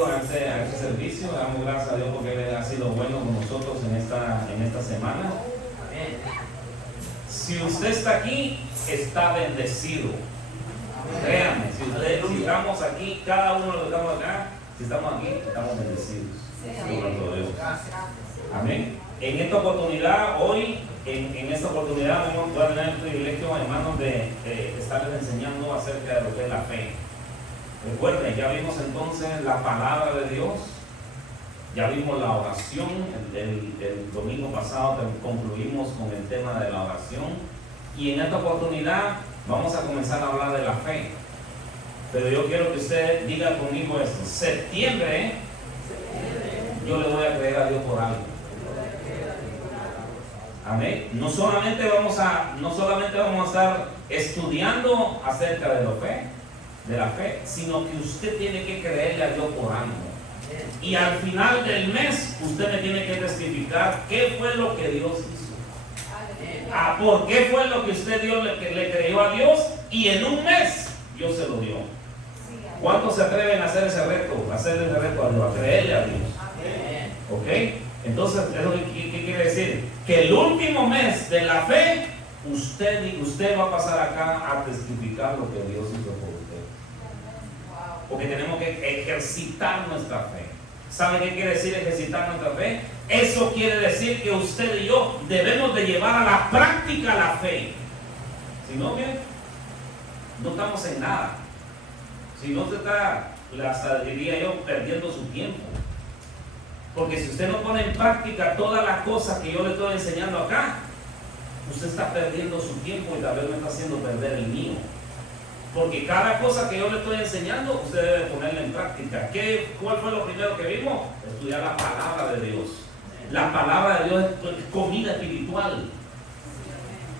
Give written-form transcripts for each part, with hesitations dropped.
a este servicio. Damos gracias a Dios porque Él ha sido bueno con nosotros en esta semana. Si usted está aquí, está bendecido. Créame, si estamos aquí, cada uno de los que estamos acá, si estamos aquí, estamos bendecidos. Por Dios. Amén. En esta oportunidad, hoy, en esta oportunidad, vamos a tener el privilegio, hermanos, de estarles enseñando acerca de lo que es la fe. Recuerden, ya vimos entonces la palabra de Dios, ya vimos la oración, el domingo pasado concluimos con el tema de la oración, y en esta oportunidad vamos a comenzar a hablar de la fe. Pero yo quiero que usted diga conmigo esto: septiembre, yo le voy a creer a Dios por algo. Amén. No solamente vamos a estar estudiando acerca de la fe, sino que usted tiene que creerle a Dios por algo. Y al final del mes, usted me tiene que testificar qué fue lo que Dios hizo. ¿Por qué fue lo que usted le creyó a Dios? Y en un mes, Dios se lo dio. ¿Cuántos se atreven a hacer ese reto? A Dios, a creerle a Dios. ¿Ok? Entonces, ¿qué quiere decir? Que el último mes de la fe, usted va a pasar acá a testificar lo que Dios hizo por usted. Porque tenemos que ejercitar nuestra fe. ¿Sabe qué quiere decir ejercitar nuestra fe? Eso quiere decir que usted y yo debemos de llevar a la práctica la fe. Si no, bien, no estamos en nada. Si no, usted está, diría yo, perdiendo su tiempo. Porque si usted no pone en práctica todas las cosas que yo le estoy enseñando acá, usted está perdiendo su tiempo y tal vez me está haciendo perder el mío. Porque cada cosa que yo le estoy enseñando, usted debe ponerla en práctica. ¿Cuál fue lo primero que vimos? Estudiar la palabra de Dios. La palabra de Dios es comida espiritual.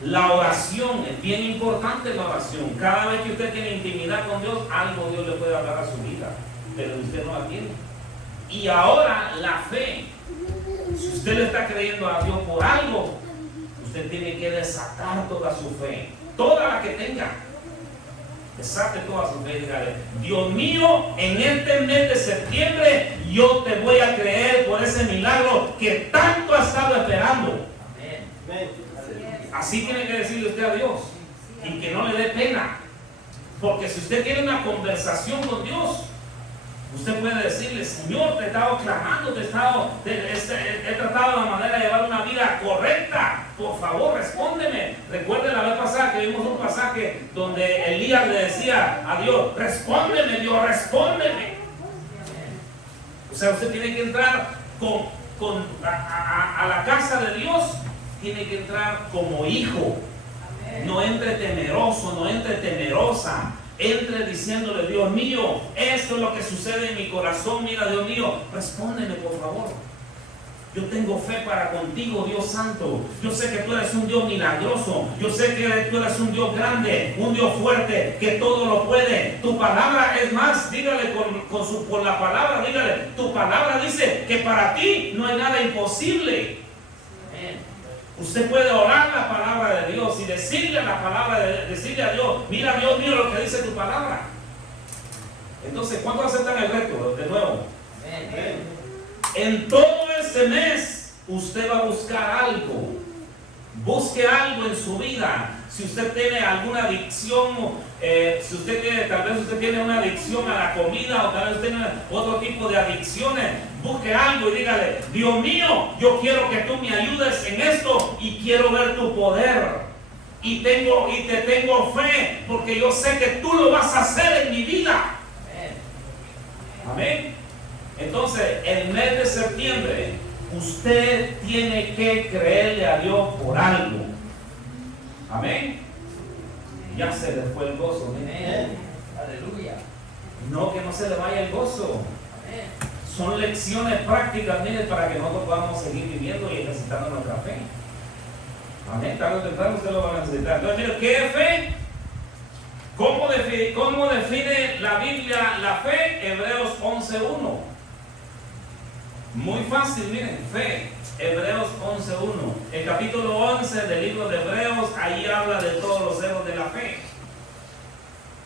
La oración es bien importante. La oración, cada vez que usted tiene intimidad con Dios, algo Dios le puede hablar a su vida, pero usted no la tiene. Y ahora la fe, si usted le está creyendo a Dios por algo, usted tiene que desatar toda su fe, toda la que tenga. Desate toda su fe y dígale: Dios mío, en este mes de septiembre yo te voy a creer por ese milagro que tanto ha estado esperando. Amén. Así tiene que decirle usted a Dios, y que no le dé pena, porque si usted tiene una conversación con Dios, usted puede decirle: Señor, te he estado clamando, he tratado de la manera de llevar una vida correcta. Por favor, respóndeme. Recuerde la vez pasada que vimos un pasaje donde Elías le decía a Dios: respóndeme, Dios, respóndeme. O sea, usted tiene que entrar a la casa de Dios, tiene que entrar como hijo. No entre temeroso, no entre temerosa. Entre diciéndole: Dios mío, esto es lo que sucede en mi corazón. Mira, Dios mío, respóndeme por favor. Yo tengo fe para contigo, Dios santo. Yo sé que tú eres un Dios milagroso. Yo sé que tú eres un Dios grande, un Dios fuerte, que todo lo puede. Tu palabra es más, dígale con la palabra, dígale: tu palabra dice que para ti no hay nada imposible. Usted puede orar la palabra de Dios y decirle decirle a Dios: mira, Dios mío, lo que dice tu palabra. Entonces, ¿cuántos aceptan el reto? De nuevo. Amén. En todo este mes, usted va a buscar algo. Busque algo en su vida. Si usted tiene alguna adicción, tal vez usted tiene una adicción a la comida, o tal vez usted tiene otro tipo de adicciones, busque algo y dígale: Dios mío, yo quiero que tú me ayudes en esto y quiero ver tu poder. Y te tengo fe, porque yo sé que tú lo vas a hacer en mi vida. Amén. Entonces, el mes de septiembre, usted tiene que creerle a Dios por algo. Amén. Ya se le fue el gozo. Amén. Aleluya. No, que no se le vaya el gozo. Amén. Son lecciones prácticas, miren, para que nosotros podamos seguir viviendo y ejercitando nuestra fe. Amén. Tarde o temprano usted lo va a necesitar. Entonces, mire, ¿qué es fe? ¿Cómo define la Biblia la fe? Hebreos 11:1. Muy fácil, miren, fe. Hebreos 11:1. El capítulo 11 del libro de Hebreos, ahí habla de todos los cerros de la fe.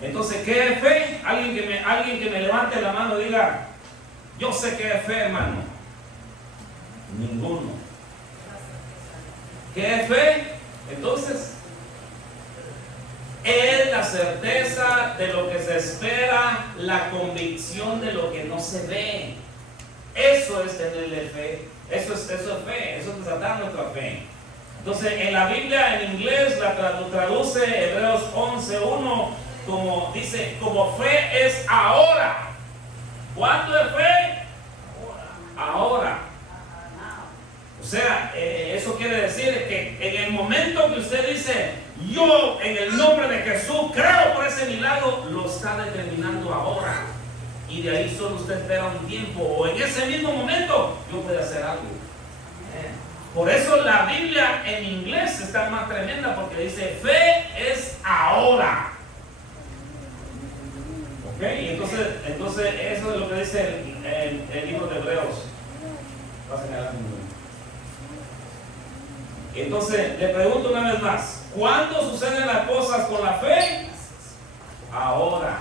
Entonces, ¿qué es fe? Alguien que me levante la mano y diga: Yo sé que es fe, hermano. Ninguno. ¿Qué es fe? Entonces, es la certeza de lo que se espera, la convicción de lo que no se ve. Eso es tenerle fe. Eso es fe, eso es desatar nuestra fe. Entonces, en la Biblia en inglés la traduce Hebreos 11:1 como dice, como fe es ahora. ¿Cuándo es fe? Ahora. O sea, eso quiere decir que en el momento que usted dice, yo en el nombre de Jesús creo por ese milagro, lo está determinando ahora. Y de ahí solo usted espera un tiempo, o en ese mismo momento, yo puedo hacer algo. Por eso la Biblia en inglés está más tremenda, porque dice, fe es ahora. ¿Ok? Entonces eso es lo que dice el libro de Hebreos. Pásenme la segunda. Entonces, le pregunto una vez más, ¿cuándo suceden las cosas con la fe? Ahora.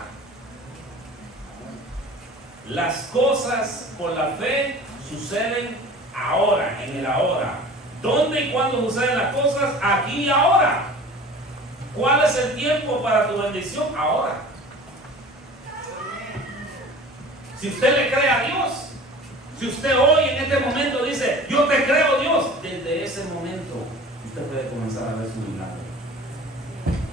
Las cosas con la fe suceden ahora, en el ahora. ¿Dónde y cuándo suceden las cosas? Aquí y ahora. ¿Cuál es el tiempo para tu bendición? Ahora. Si usted le cree a Dios, si usted hoy en este momento dice, yo te creo, Dios, desde ese momento usted puede comenzar a ver su milagro.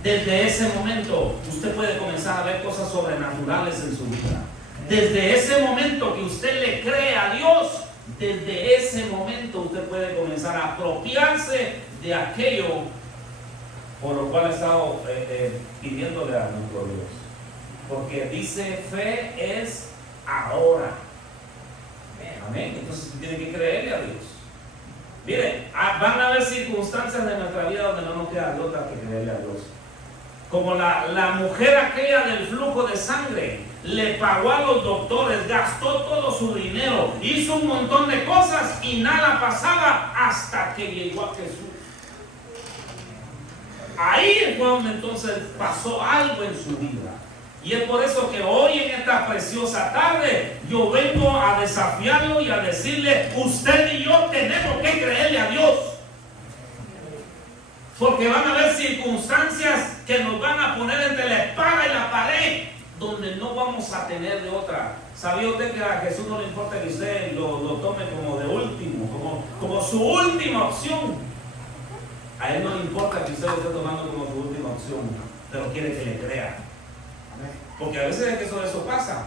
Desde ese momento usted puede comenzar a ver cosas sobrenaturales en su vida. Desde ese momento que usted le cree a Dios, desde ese momento usted puede comenzar a apropiarse de aquello por lo cual ha estado pidiéndole a nuestro Dios. Porque dice, fe es ahora. Amén. Entonces tiene que creerle a Dios. Miren, van a haber circunstancias de nuestra vida donde no nos queda de otra que creerle a Dios. Como la mujer aquella del flujo de sangre, le pagó a los doctores, gastó todo su dinero, hizo un montón de cosas y nada pasaba hasta que llegó a Jesús. Ahí fue donde entonces pasó algo en su vida. Y es por eso que hoy en esta preciosa tarde yo vengo a desafiarlo y a decirle, usted y yo tenemos que creerle a Dios. Porque van a haber circunstancias que nos van a poner entre la espada y la pared, donde no vamos a tener de otra. ¿Sabía usted que a Jesús no le importa que usted lo tome como de último, como su última opción? A Él no le importa que usted lo esté tomando como su última opción, pero quiere que le crea. Porque a veces eso pasa.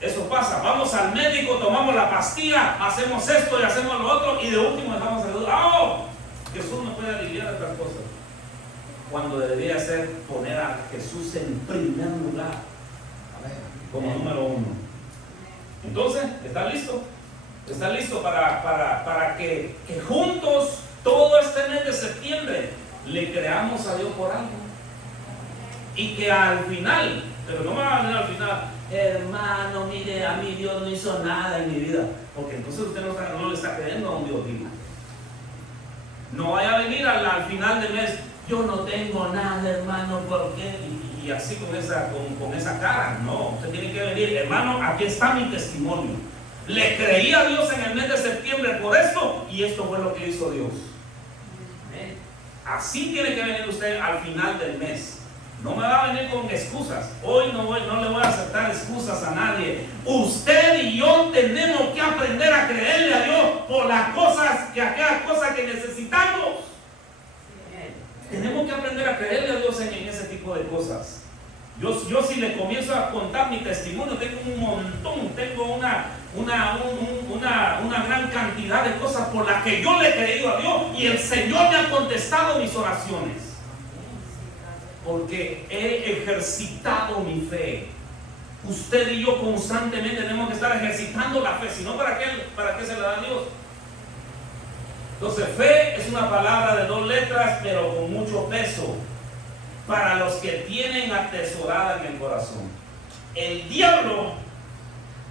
Eso pasa. Vamos al médico, tomamos la pastilla, hacemos esto y hacemos lo otro, y de último dejamos el duda. ¡Oh! Jesús no puede aliviar estas cosas. Cuando debería ser poner a Jesús en primer lugar, como número uno. Entonces, ¿está listo? ¿Está listo para que juntos, todo este mes de septiembre, le creamos a Dios por algo? Y que al final, pero no me va a venir al final, hermano, mire, a mí Dios no hizo nada en mi vida. Porque entonces usted no le está creyendo a un Dios vivo. No vaya a venir al final del mes, yo no tengo nada, hermano, ¿por qué? Y así con esa cara. No, usted tiene que venir, hermano, aquí está mi testimonio. Le creí a Dios en el mes de septiembre por esto, y esto fue lo que hizo Dios. Así tiene que venir usted al final del mes. No me va a venir con excusas. Hoy no le voy a aceptar excusas a nadie. Usted y yo tenemos que aprender a creerle a Dios por las cosas y aquellas cosas que necesitamos. Tenemos que aprender a creerle a Dios en ese tipo de cosas. Yo si le comienzo a contar mi testimonio, tengo un montón, tengo una gran cantidad de cosas por las que yo le he creído a Dios y el Señor me ha contestado mis oraciones. Porque he ejercitado mi fe. Usted y yo constantemente tenemos que estar ejercitando la fe. Si no, ¿para qué se la da Dios? Entonces, fe es una palabra de 2 letras, pero con mucho peso, para los que tienen atesorada en el corazón. El diablo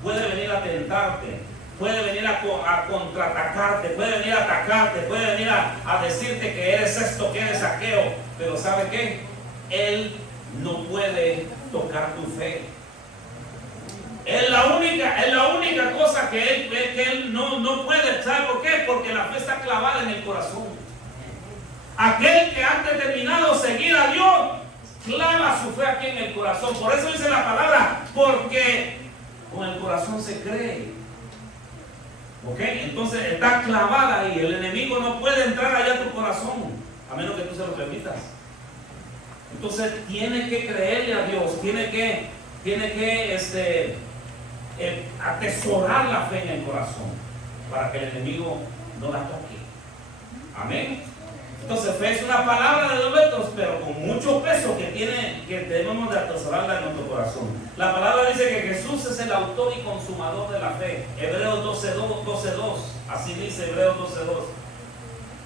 puede venir a tentarte, puede venir a contraatacarte, puede venir a atacarte, puede venir a decirte que eres esto, que eres aquello. Pero ¿sabe qué? Él no puede tocar tu fe. Es la única cosa no puede. ¿Sabe por qué? Porque la fe está clavada en el corazón. Aquel que ha determinado seguir a Dios, clava su fe aquí en el corazón. Por eso dice la palabra, porque con el corazón se cree. ¿Ok? Entonces está clavada ahí. El enemigo no puede entrar allá a tu corazón, a menos que tú se lo permitas. Entonces tiene que creerle a Dios, tiene que atesorar la fe en el corazón para que el enemigo no la toque. Amén. Entonces fe es una palabra de 2 metros, pero con mucho peso que debemos de atesorarla en nuestro corazón. La palabra dice que Jesús es el autor y consumador de la fe. Hebreos 12:2. Así dice Hebreos 12:2.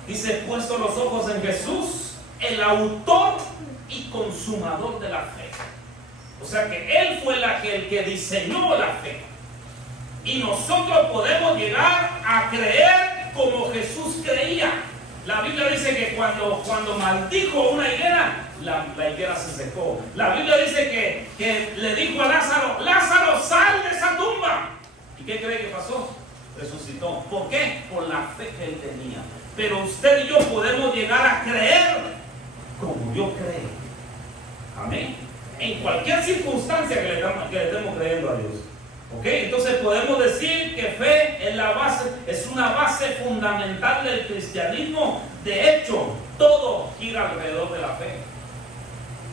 Dice, puesto los ojos en Jesús, el autor y consumador de la fe. O sea que Él fue el que diseñó la fe. Y nosotros podemos llegar a creer como Jesús creía. La Biblia dice que cuando maldijo una higuera, la higuera se secó. La Biblia dice que le dijo a Lázaro, Lázaro, sal de esa tumba. ¿Y qué cree que pasó? Resucitó. ¿Por qué? Por la fe que él tenía. Pero usted y yo podemos llegar a creer como yo creo. Amén. En cualquier circunstancia que le estemos creyendo a Dios. ¿Ok? Entonces podemos decir que fe es es una base fundamental del cristianismo. De hecho, todo gira alrededor de la fe.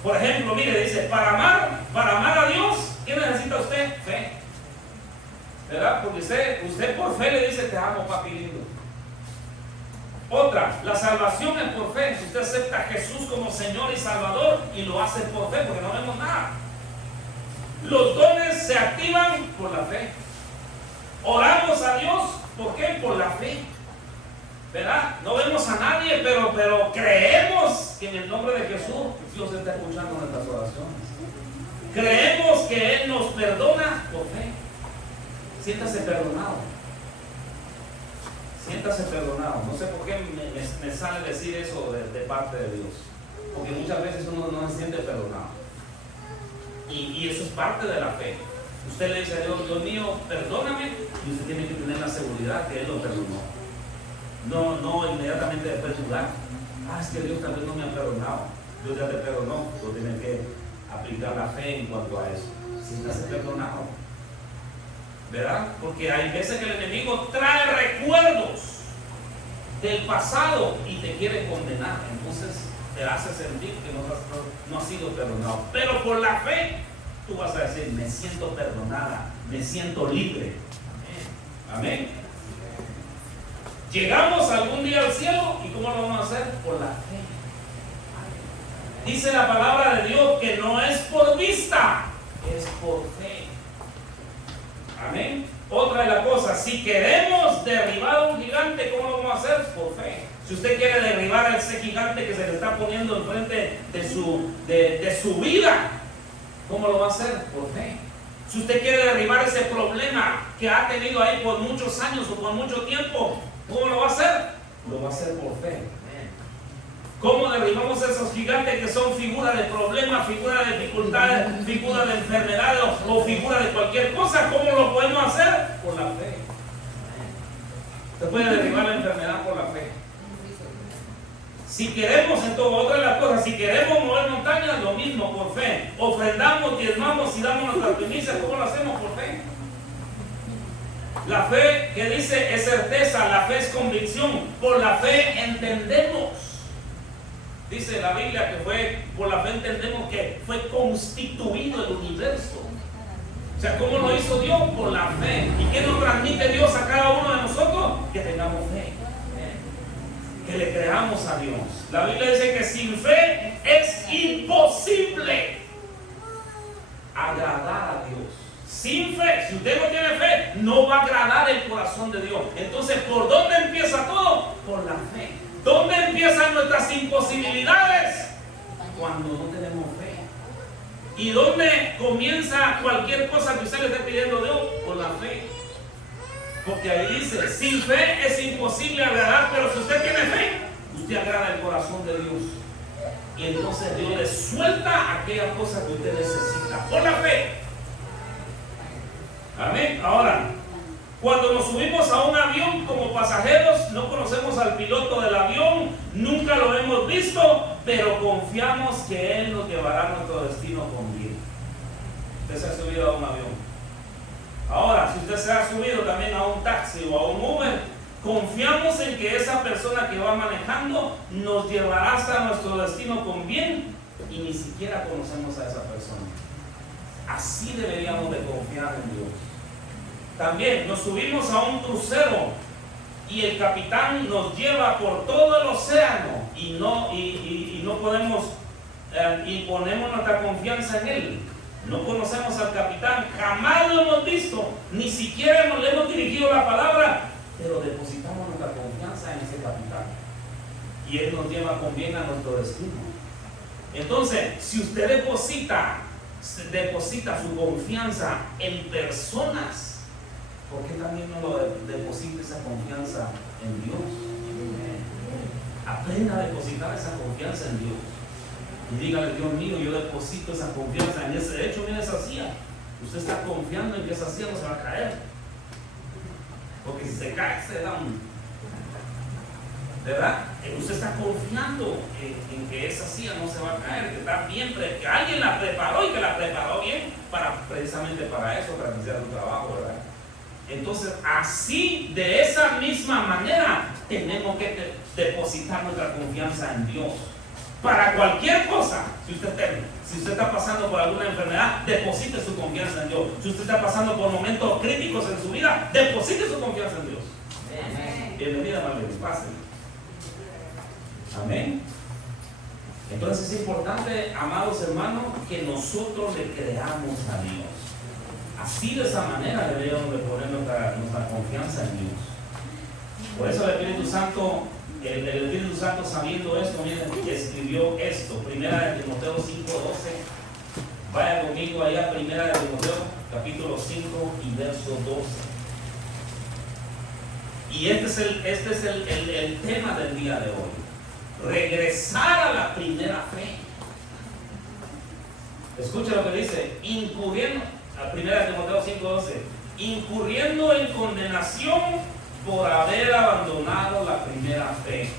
Por ejemplo, mire, dice, para amar a Dios, ¿qué necesita usted? Fe. ¿Verdad? Porque usted por fe le dice, te amo, papi lindo. Otra, la salvación es por fe. Si usted acepta a Jesús como Señor y Salvador y lo hace por fe, porque no vemos nada. Los dones se activan por la fe. Oramos a Dios, ¿por qué? Por la fe. ¿Verdad? No vemos a nadie, pero creemos que en el nombre de Jesús Dios está escuchando nuestras oraciones. Creemos que Él nos perdona por fe. Siéntase perdonado. Siéntase perdonado. No sé por qué me sale decir eso de parte de Dios. Porque muchas veces uno no se siente perdonado. Y eso es parte de la fe. Usted le dice a Dios, Dios mío, perdóname, y usted tiene que tener la seguridad que Él lo perdonó. No inmediatamente después dudar. Es que Dios tal vez no me ha perdonado. Dios ya te perdonó. Tú tienes que aplicar la fe en cuanto a eso. Siéntase perdonado. ¿Verdad? Porque hay veces que el enemigo trae recuerdos del pasado y te quiere condenar. Entonces te hace sentir que no has sido perdonado. Pero por la fe tú vas a decir, me siento perdonada, me siento libre. Amén. Llegamos algún día al cielo, ¿y cómo lo vamos a hacer? Por la fe. Dice la palabra de Dios que no es por vista, es por fe. Amén. Otra de las cosas, si queremos derribar a un gigante, ¿cómo lo vamos a hacer? Por fe. Si usted quiere derribar a ese gigante que se le está poniendo enfrente de su vida, ¿cómo lo va a hacer? Por fe. Si usted quiere derribar ese problema que ha tenido ahí por muchos años o por mucho tiempo, ¿cómo lo va a hacer? Lo va a hacer por fe. ¿Cómo derribamos esos gigantes que son figuras de problemas, figuras de dificultades, figuras de enfermedades o figuras de cualquier cosa? ¿Cómo lo podemos hacer? Por la fe. Se puede derribar la enfermedad por la fe. Si queremos, entonces, otra de las cosas, si queremos mover montañas, lo mismo, por fe. Ofrendamos, diezmamos y damos nuestras primicias, ¿cómo lo hacemos? Por fe. La fe que dice es certeza, la fe es convicción. Por la fe entendemos. Dice la Biblia que por la fe entendemos que fue constituido el universo. O sea, ¿cómo lo hizo Dios? Por la fe. ¿Y qué nos transmite Dios a cada uno de nosotros? Que tengamos fe. Que le creamos a Dios. La Biblia dice que sin fe es imposible agradar a Dios. Sin fe, si usted no tiene fe, no va a agradar el corazón de Dios. Entonces, ¿por dónde empieza todo? Por la fe. ¿Dónde empiezan nuestras imposibilidades? Cuando no tenemos fe. ¿Y dónde comienza cualquier cosa que usted le esté pidiendo a Dios? Por la fe. Porque ahí dice, sin fe es imposible agradar, pero si usted tiene fe, usted agrada el corazón de Dios. Y entonces Dios le suelta aquellas cosas que usted necesita. Por la fe. Amén. Ahora, Cuando nos subimos a un avión como pasajeros, no conocemos al piloto del avión, nunca lo hemos visto, pero confiamos que Él nos llevará a nuestro destino con bien. Usted se ha subido a un avión. Ahora, si usted se ha subido también a un taxi o a un Uber, confiamos en que esa persona que va manejando nos llevará hasta nuestro destino con bien y ni siquiera conocemos a esa persona. Así deberíamos de confiar en Dios. También nos subimos a un crucero y el capitán nos lleva por todo el océano y no podemos y ponemos nuestra confianza en él. No conocemos al capitán, jamás lo hemos visto, ni siquiera le hemos dirigido la palabra, pero depositamos nuestra confianza en ese capitán y él nos lleva con bien a nuestro destino. Entonces, si usted deposita su confianza en personas, ¿por qué también no lo deposita esa confianza en Dios? Aprenda a depositar esa confianza en Dios. Y dígale: Dios mío, yo deposito esa confianza en ese. De hecho, mire esa silla. Usted está confiando en que esa silla no se va a caer. Porque si se cae, se da un... ¿Verdad? Usted está confiando en que esa silla no se va a caer, que está bien, que alguien la preparó y que la preparó bien precisamente para eso, para que hiciera su trabajo, ¿verdad? Entonces, así, de esa misma manera, tenemos que depositar nuestra confianza en Dios. Para cualquier cosa, si usted está pasando por alguna enfermedad, deposite su confianza en Dios. Si usted está pasando por momentos críticos en su vida, deposite su confianza en Dios. Amén. Bienvenida, Marlene, pásenle. Amén. Entonces es importante, amados hermanos, que nosotros le creamos a Dios. Así, de esa manera deberíamos de poner nuestra confianza en Dios. Por eso el Espíritu Santo, sabiendo esto, miren, escribió esto, 1 Timoteo 5:12. Vaya conmigo allá, 1 Timoteo capítulo 5 y verso 12. Y este es el tema del día de hoy: regresar a la primera fe. Escucha lo que dice: incurriendo, a 1 Timoteo 5:12, incurriendo en condenación por haber abandonado la primera fe.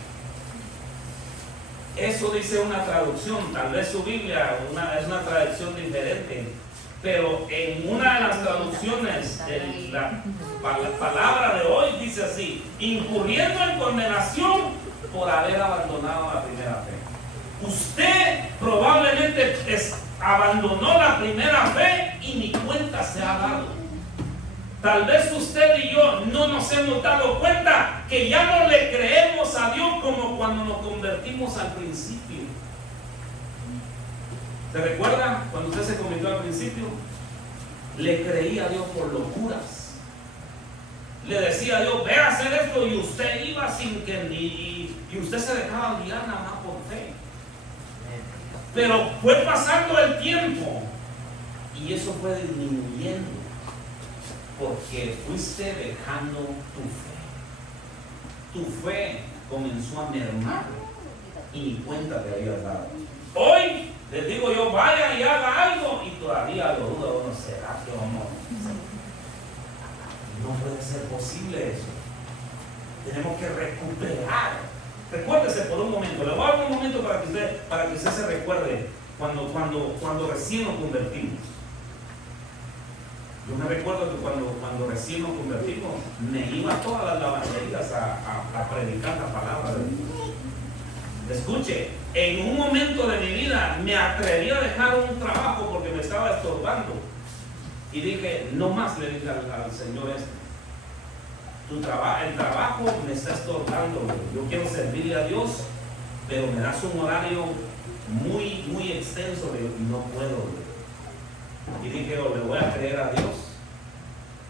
Eso dice una traducción, tal vez su Biblia es una traducción diferente, pero en una de las traducciones, la palabra de hoy dice así: incurriendo en condenación por haber abandonado la primera fe. Usted probablemente abandonó la primera fe y ni cuenta se ha dado. Tal vez usted y yo no nos hemos dado cuenta que ya no le creemos a Dios como cuando nos convertimos al principio. ¿Se recuerda cuando usted se convirtió al principio? Le creía a Dios por locuras. Le decía a Dios: ve a hacer esto, y usted iba sin que y usted se dejaba guiar nada más por fe. Pero fue pasando el tiempo y eso fue disminuyendo, porque fuiste dejando tu fe. Tu fe comenzó a mermar y ni cuenta te habías dado. Hoy les digo yo: vaya y haga algo, y todavía lo dudo. ¿No será que vamos? No puede ser posible eso. Tenemos que recuperar. Recuérdese por un momento. Le voy a dar un momento para que usted se recuerde cuando recién nos convertimos. Yo me recuerdo que cuando recién nos convertimos, me iba a todas las lavanderías a predicar la palabra de Dios. Escuche, en un momento de mi vida me atreví a dejar un trabajo porque me estaba estorbando. Y dije: no más, le dije al Señor el trabajo me está estorbando. Yo quiero servirle a Dios, pero me das un horario muy, muy extenso y no puedo. Y dije: le voy a creer a Dios.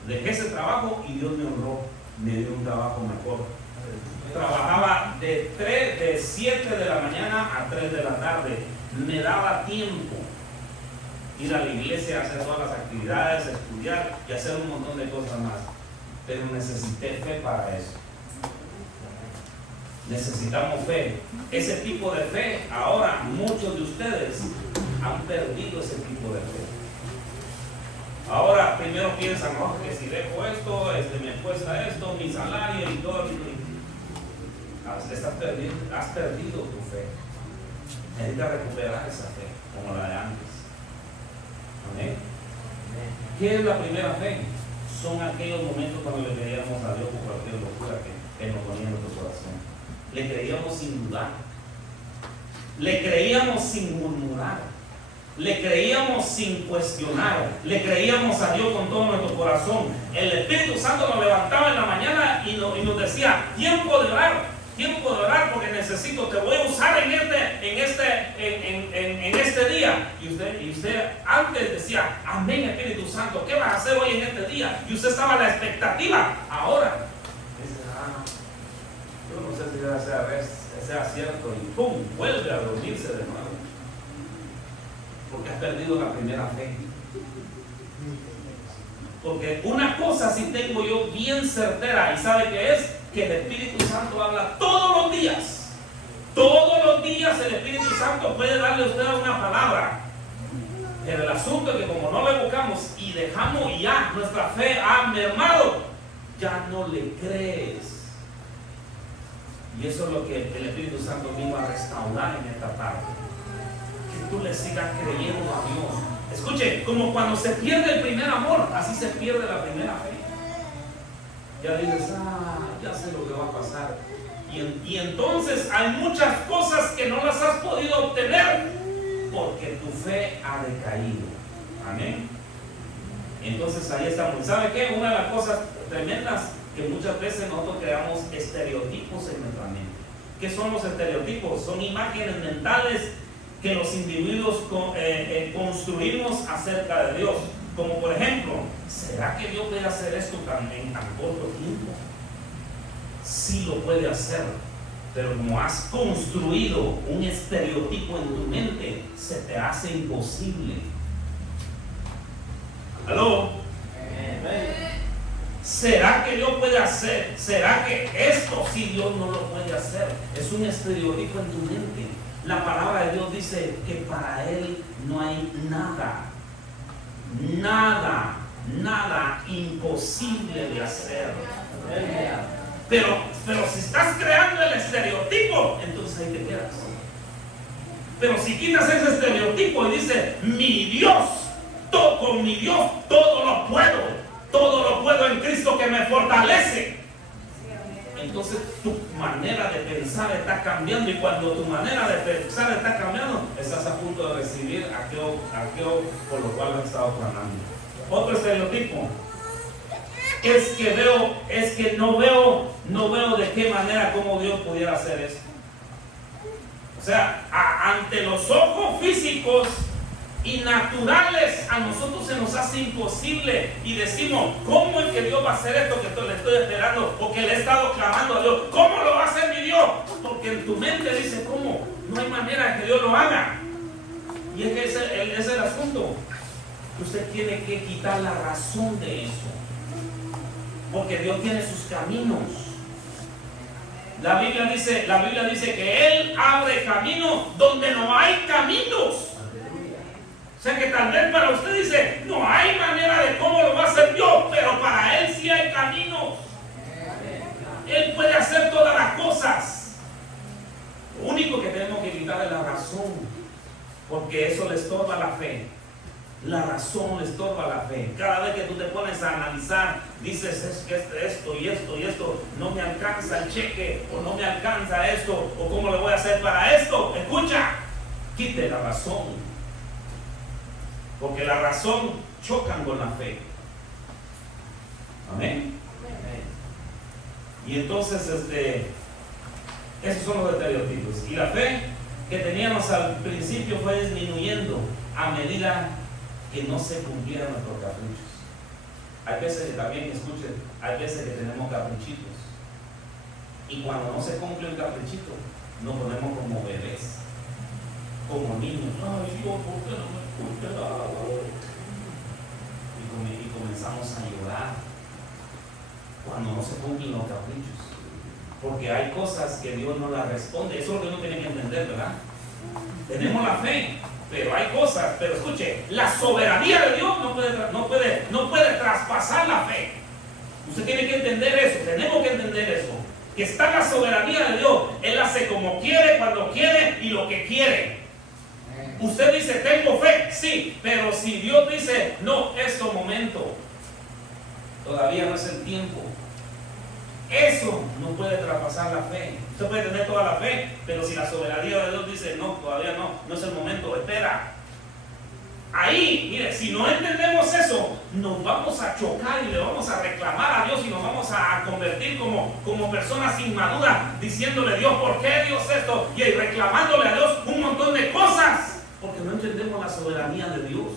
Dejé ese trabajo y Dios me honró, me dio un trabajo mejor. Trabajaba de 7 de la mañana a 3 de la tarde. Me daba tiempo ir a la iglesia, hacer todas las actividades, estudiar y hacer un montón de cosas más. Pero necesité fe para eso. Necesitamos fe. Ese tipo de fe, ahora muchos de ustedes han perdido ese tipo de fe. Ahora primero piensan, no, que si dejo esto, me cuesta esto, mi salario y todo. Has perdido tu fe. Necesitas recuperar esa fe, como la de antes. Amén. ¿Qué es la primera fe? Son aquellos momentos cuando le creíamos a Dios por cualquier locura que nos ponía en nuestro corazón. Le creíamos sin dudar. Le creíamos sin murmurar. Le creíamos sin cuestionar. Le creíamos a Dios con todo nuestro corazón. El Espíritu Santo nos levantaba en la mañana y nos decía, tiempo de orar, porque necesito, te voy a usar en este día. Y usted antes decía, amén, Espíritu Santo, ¿qué vas a hacer hoy en este día? Y usted estaba a la expectativa. Ahora dice, yo no sé si sea cierto, y pum, vuelve a dormirse de nuevo, porque has perdido la primera fe. Porque una cosa sí tengo yo bien certera, y ¿sabe qué es? Que el Espíritu Santo habla todos los días. Todos los días el Espíritu Santo puede darle a usted una palabra. Pero el asunto es que como no le buscamos y dejamos ya nuestra fe ha mermado, ya no le crees. Y eso es lo que el Espíritu Santo vino a restaurar en esta tarde. Que tú le sigas creyendo a Dios. Escuche, como cuando se pierde el primer amor, así se pierde la primera fe. Ya dices, ya sé lo que va a pasar. Y entonces hay muchas cosas que no las has podido obtener porque tu fe ha decaído. Amén. Entonces ahí estamos. ¿Sabe qué? Una de las cosas tremendas que muchas veces nosotros creamos estereotipos en nuestra mente. ¿Qué son los estereotipos? Son imágenes mentales que los individuos construimos acerca de Dios. Como por ejemplo, ¿será que Dios puede hacer esto en tan corto tiempo? Sí lo puede hacer, pero como has construido un estereotipo en tu mente, se te hace imposible. ¿Aló? ¿Será que Dios puede hacer? ¿Será que esto sí Dios no lo puede hacer? Es un estereotipo en tu mente. La palabra de Dios dice que para Él no hay nada imposible de hacer. Pero si estás creando el estereotipo, entonces ahí te quedas. Pero si quitas ese estereotipo y dices, mi Dios, con mi Dios todo lo puedo en Cristo que me fortalece. Entonces tu manera de pensar está cambiando, y cuando tu manera de pensar está cambiando, estás a punto de recibir aquello por lo cual has estado clamando. Otro estereotipo es que no veo de qué manera cómo Dios pudiera hacer eso. O sea, ante los ojos físicos y naturales a nosotros se nos hace imposible, y decimos, ¿cómo es que Dios va a hacer esto que le estoy esperando o que le he estado clamando a Dios? ¿Cómo lo va a hacer mi Dios? Porque en tu mente dice, ¿cómo? No hay manera de que Dios lo haga. Y es que ese es el asunto. Usted tiene que quitar la razón de eso, porque Dios tiene sus caminos. La Biblia dice que Él abre caminos donde no hay caminos. O sea que tal vez para usted dice, no hay manera de cómo lo va a hacer Dios, pero para Él sí hay caminos. Él puede hacer todas las cosas. Lo único que tenemos que quitar es la razón, porque eso le estorba la fe. La razón le estorba la fe. Cada vez que tú te pones a analizar, dices, es que esto y esto, no me alcanza el cheque, o no me alcanza esto, o cómo le voy a hacer para esto. Escucha, quite la razón, porque la razón chocan con la fe. Amén. Y entonces esos son los estereotipos. Y la fe que teníamos al principio fue disminuyendo a medida que no se cumplieran nuestros caprichos. Hay veces que también, escuchen, hay veces que tenemos caprichitos, y cuando no se cumple el caprichito, nos ponemos como bebés, como niños. Ay, Dios, ¿por qué no me escuchas? Y comenzamos a llorar cuando no se cumplen los caprichos, porque hay cosas que Dios no las responde. Eso es lo que uno tiene que entender, ¿verdad? Tenemos la fe, pero hay cosas, pero escuche, la soberanía de Dios no puede traspasar la fe. Usted tiene que entender eso, tenemos que entender eso, que está la soberanía de Dios. Él hace como quiere, cuando quiere y lo que quiere. Usted dice, tengo fe, sí, pero si Dios dice, no, es momento, todavía no es el tiempo, eso no puede traspasar la fe. Usted puede tener toda la fe, pero si la soberanía de Dios dice, no, todavía no es el momento, espera. Ahí, mire, si no entendemos eso, nos vamos a chocar y le vamos a reclamar a Dios y nos vamos a convertir como personas inmaduras, diciéndole, Dios, ¿por qué Dios esto? Y reclamándole a Dios un montón de cosas, porque no entendemos la soberanía de Dios.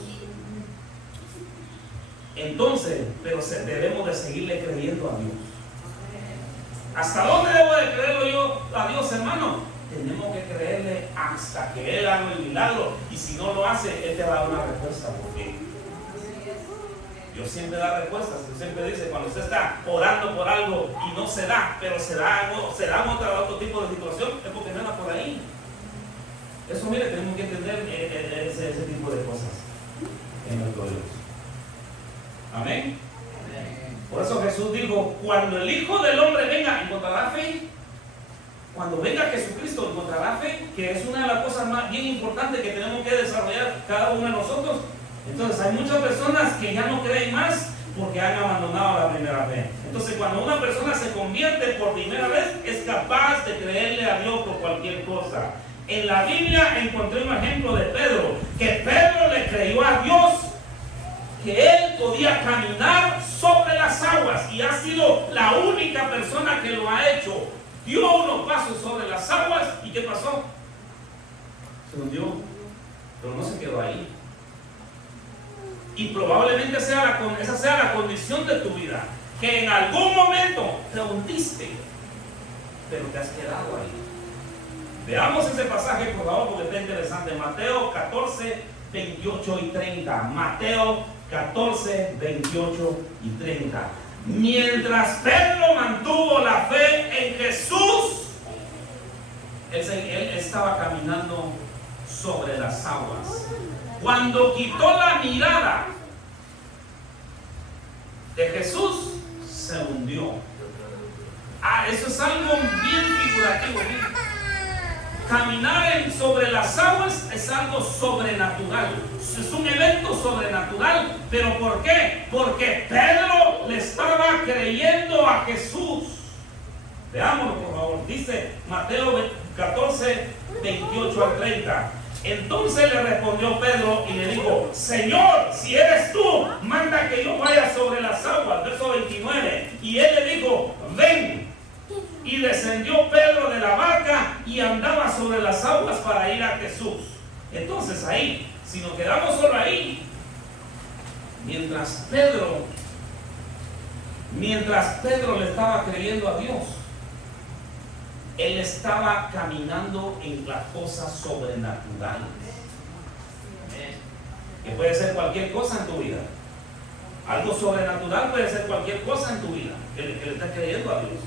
Entonces, pero debemos de seguirle creyendo a Dios. ¿Hasta dónde debo de creerlo yo a Dios, hermano? Tenemos que creerle hasta que Él haga el milagro. Y si no lo hace, Él te va a dar una respuesta. ¿Por qué? Dios siempre da respuestas. Dios siempre dice, cuando usted está orando por algo y no se da, pero se da otro tipo de situación, es porque no era por ahí. Eso, mire, tenemos que entender ese tipo de cosas en nuestro Dios. Amén. Por eso Jesús dijo, cuando el Hijo del Hombre venga, ¿encontrará fe? Cuando venga Jesucristo, ¿encontrará fe? Que es una de las cosas más bien importantes que tenemos que desarrollar cada uno de nosotros. Entonces hay muchas personas que ya no creen más porque han abandonado la primera fe. Entonces cuando una persona se convierte por primera vez, es capaz de creerle a Dios por cualquier cosa. En la Biblia encontré un ejemplo de Pedro, que Pedro le creyó a Dios que él podía caminar sobre las aguas, y ha sido la única persona que lo ha hecho. Dio unos pasos sobre las aguas y ¿qué pasó? Se hundió, pero no se quedó ahí. Y probablemente esa sea la condición de tu vida, que en algún momento te hundiste, pero te has quedado ahí. Veamos ese pasaje, por favor, porque está interesante. Mateo 14, 28 y 30. Mateo 14, 28 y 30. Mientras Pedro mantuvo la fe en Jesús, él estaba caminando sobre las aguas. Cuando quitó la mirada de Jesús, se hundió. Eso es algo bien figurativo. Caminar sobre las aguas es algo sobrenatural. Es un evento sobrenatural. ¿Pero por qué? Porque Pedro le estaba creyendo a Jesús. Veámoslo, por favor. Dice Mateo 14, 28 al 30. Entonces le respondió Pedro y le dijo, Señor, si eres tú, manda que yo vaya sobre las aguas. Verso 29. Y él le dijo, ven. Y descendió Pedro de la barca y andaba sobre las aguas para ir a Jesús. Entonces ahí, si nos quedamos solo ahí, mientras Pedro le estaba creyendo a Dios, él estaba caminando en las cosas sobrenaturales. Que puede ser cualquier cosa en tu vida. Algo sobrenatural puede ser cualquier cosa en tu vida, que le estás creyendo a Dios.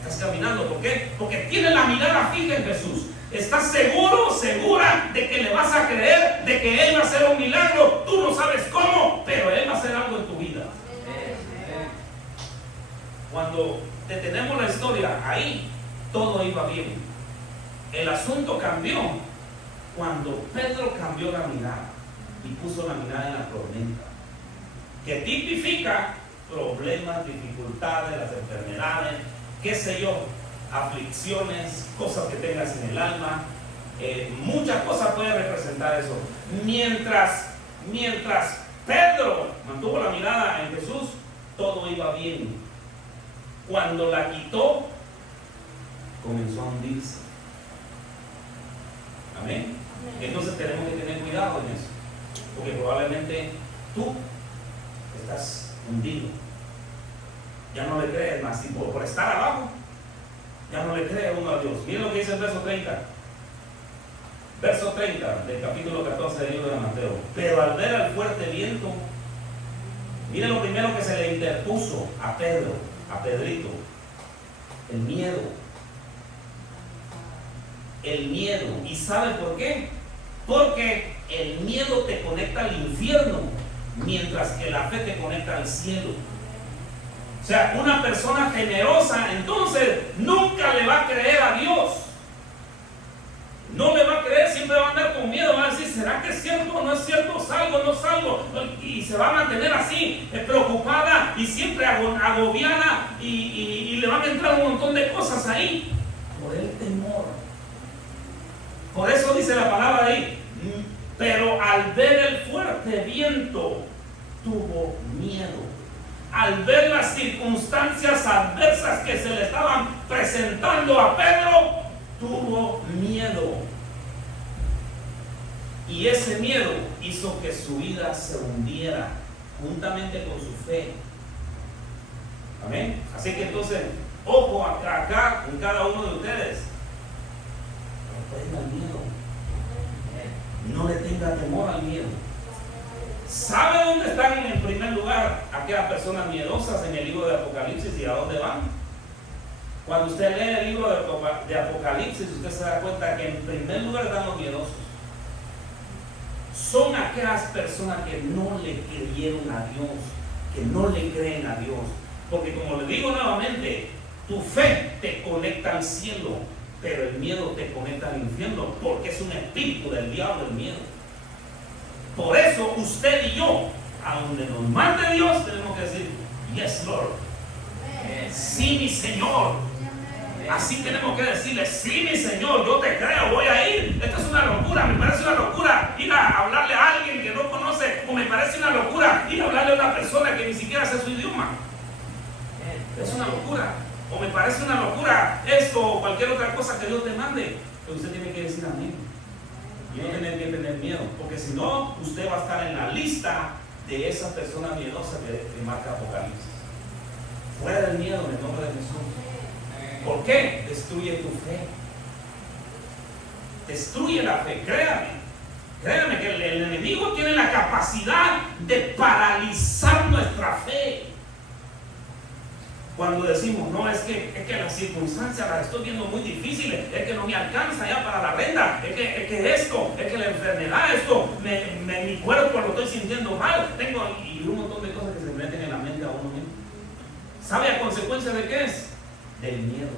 Estás caminando, ¿por qué? Porque tienes la mirada fija en Jesús. Estás seguro, segura de que le vas a creer, de que Él va a hacer un milagro. Tú no sabes cómo, pero Él va a hacer algo en tu vida. Cuando detenemos la historia, ahí todo iba bien. El asunto cambió cuando Pedro cambió la mirada y puso la mirada en la tormenta, que tipifica problemas, dificultades, las enfermedades, qué sé yo, aflicciones, cosas que tengas en el alma. Muchas cosas pueden representar eso. Mientras Pedro mantuvo la mirada en Jesús, todo iba bien. Cuando la quitó, comenzó a hundirse. Amén. Entonces tenemos que tener cuidado en eso, porque probablemente tú estás hundido. Ya no le crees más, y por estar abajo, ya no le cree uno a Dios. Miren lo que dice el verso 30. Verso 30 del capítulo 14 del libro de Mateo. Pero al ver el fuerte viento, miren lo primero que se le interpuso a Pedro, a Pedrito: el miedo. el miedo. ¿Y sabe por qué? Porque el miedo te conecta al infierno, mientras que la fe te conecta al cielo. O sea, una persona temerosa entonces nunca le va a creer a Dios. No le va a creer, siempre va a andar con miedo, va a decir, ¿será que es cierto o no es cierto? ¿Salgo o no salgo? Y se va a mantener así, preocupada y siempre agobiada, y le van a entrar un montón de cosas ahí por el temor. Por eso dice la palabra ahí, pero al ver el fuerte viento tuvo miedo. Al ver las circunstancias adversas que se le estaban presentando a Pedro, tuvo miedo. Y ese miedo hizo que su vida se hundiera juntamente con su fe. Amén. Así que entonces, ojo acá con cada uno de ustedes. No tenga miedo. No le tenga temor al miedo. ¿Sabe dónde están en primer lugar aquellas personas miedosas en el libro de Apocalipsis y a dónde van? Cuando usted lee el libro de Apocalipsis, usted se da cuenta que en primer lugar están los miedosos. Son aquellas personas que no le creyeron a Dios, que no le creen a Dios. Porque como le digo nuevamente, tu fe te conecta al cielo, pero el miedo te conecta al infierno, porque es un espíritu del diablo el miedo. Por eso usted y yo, a donde nos mande Dios, tenemos que decir, yes Lord, sí mi Señor. Así tenemos que decirle, sí mi Señor, yo te creo, voy a ir. Esto es una locura, me parece una locura ir a hablarle a alguien que no conoce, o me parece una locura ir a hablarle a una persona que ni siquiera hace su idioma. Es una locura. O me parece una locura esto o cualquier otra cosa que Dios te mande. Pero usted tiene que decir amén. Y no tiene que tener miedo, porque si no, usted va a estar en la lista de esas personas miedosas que marca Apocalipsis. Fuera del miedo en el nombre de Jesús. ¿Por qué? Destruye tu fe. Destruye la fe, créame. Créame que el enemigo tiene la capacidad de paralizar nuestra fe. Cuando decimos, no, es que las circunstancias las estoy viendo muy difíciles, es que no me alcanza ya para la renta, es que esto, es que la enfermedad, esto, mi cuerpo lo estoy sintiendo mal, y un montón de cosas que se meten en la mente a uno mismo. ¿Sabe a consecuencia de qué es? Del miedo.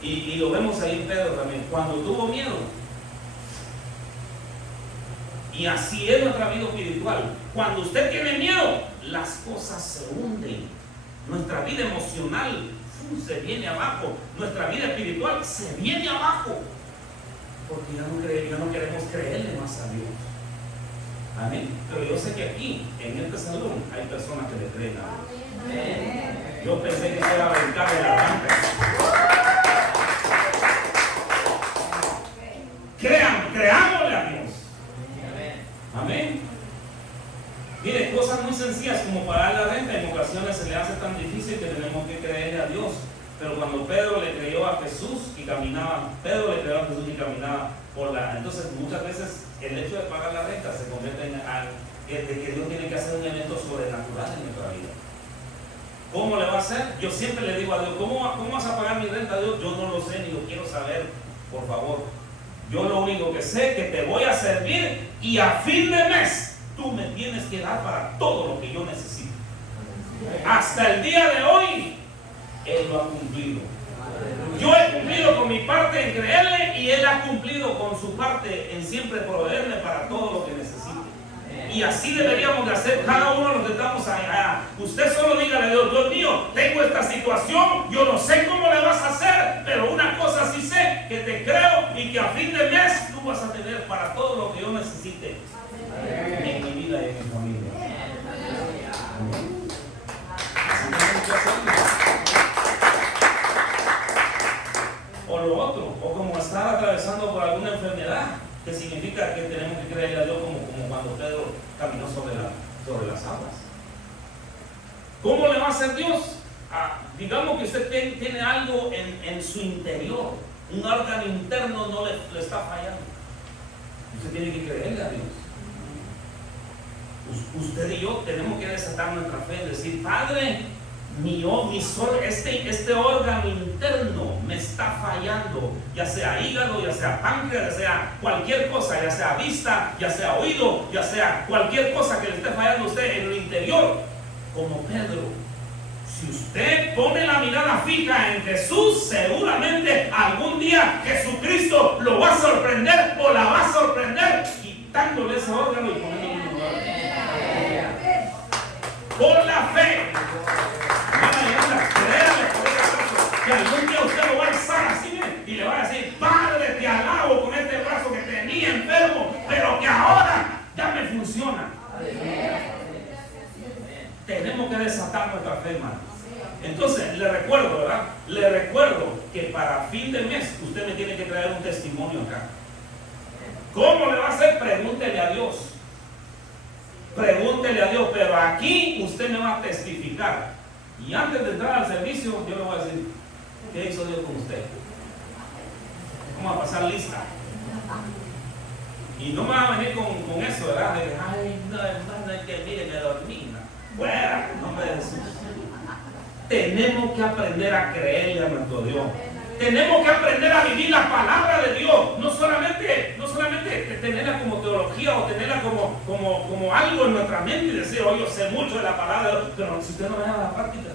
Y lo vemos ahí en Pedro también, cuando tuvo miedo. Y así es nuestra vida espiritual. Cuando usted tiene miedo, las cosas se hunden. Nuestra vida emocional se viene abajo. Nuestra vida espiritual se viene abajo. Porque ya no queremos creerle más a Dios. Amén. Pero yo sé que aquí, en este salón, hay personas que le creen a Dios. Yo pensé que se iba a brincar de la banca. Creámosle a Dios. Amén. Mire, cosas muy sencillas como pagar la renta en ocasiones se le hace tan difícil que tenemos que creerle a Dios. Pero cuando Pedro le creyó a Jesús y caminaba, entonces muchas veces el hecho de pagar la renta se convierte en que Dios tiene que hacer un evento sobrenatural en nuestra vida. ¿Cómo le va a hacer? Yo siempre le digo a Dios, ¿cómo vas a pagar mi renta, Dios? Yo no lo sé ni lo quiero saber, por favor. Yo lo único que sé es que te voy a servir y a fin de mes tú me tienes que dar para todo lo que yo necesito. Hasta el día de hoy, Él lo ha cumplido. Yo he cumplido con mi parte en creerle y Él ha cumplido con su parte en siempre proveerme para todo lo que necesite. Y así deberíamos de hacer cada uno de los que estamos allá. Usted solo dígale a Dios, Dios mío, tengo esta situación, yo no sé cómo le vas a hacer, pero una cosa sí sé, que te creo y que a fin de mes tú vas a tener para todo lo que yo necesite en mi vida y en mi familia. O lo otro, o como estar atravesando por alguna enfermedad, que significa que tenemos que creerle a Dios como cuando Pedro caminó sobre las aguas. ¿Cómo le va a hacer Dios? Digamos que usted tiene algo en su interior, un órgano interno no le está fallando. Usted tiene que creerle a Dios. Usted y yo tenemos que desatar nuestra fe y decir, Padre, este órgano interno me está fallando, ya sea hígado, ya sea páncreas, ya sea cualquier cosa, ya sea vista, ya sea oído, ya sea cualquier cosa que le esté fallando a usted en el interior, como Pedro. Si usted pone la mirada fija en Jesús, seguramente algún día Jesucristo lo va a sorprender o la va a sorprender quitándole ese órgano y poniéndole en lugar. Por la fe. Créame por ese brazo, que algún día usted lo va a alzar así y le va a decir: Padre, te alabo con este brazo que tenía enfermo, pero que ahora ya me funciona. Tenemos que desatar nuestra fe, hermano. Entonces, le recuerdo, ¿verdad? Le recuerdo que para fin de mes usted me tiene que traer un testimonio acá. ¿Cómo le va a hacer? Pregúntele a Dios. Pregúntele a Dios, pero aquí usted me va a testificar. Y antes de entrar al servicio, yo le voy a decir: ¿qué hizo Dios con usted? Vamos a pasar lista. Y no me va a venir con eso, ¿verdad? De que, ay, no, hermano, es que mire, me dormí. Fuera, en nombre de Jesús. Tenemos que aprender a creerle a nuestro Dios. Tenemos que aprender a vivir la palabra de Dios. No solamente tenerla como teología o tenerla como algo en nuestra mente y decir: oye, yo sé mucho de la palabra de Dios, pero si usted no lleva a la práctica.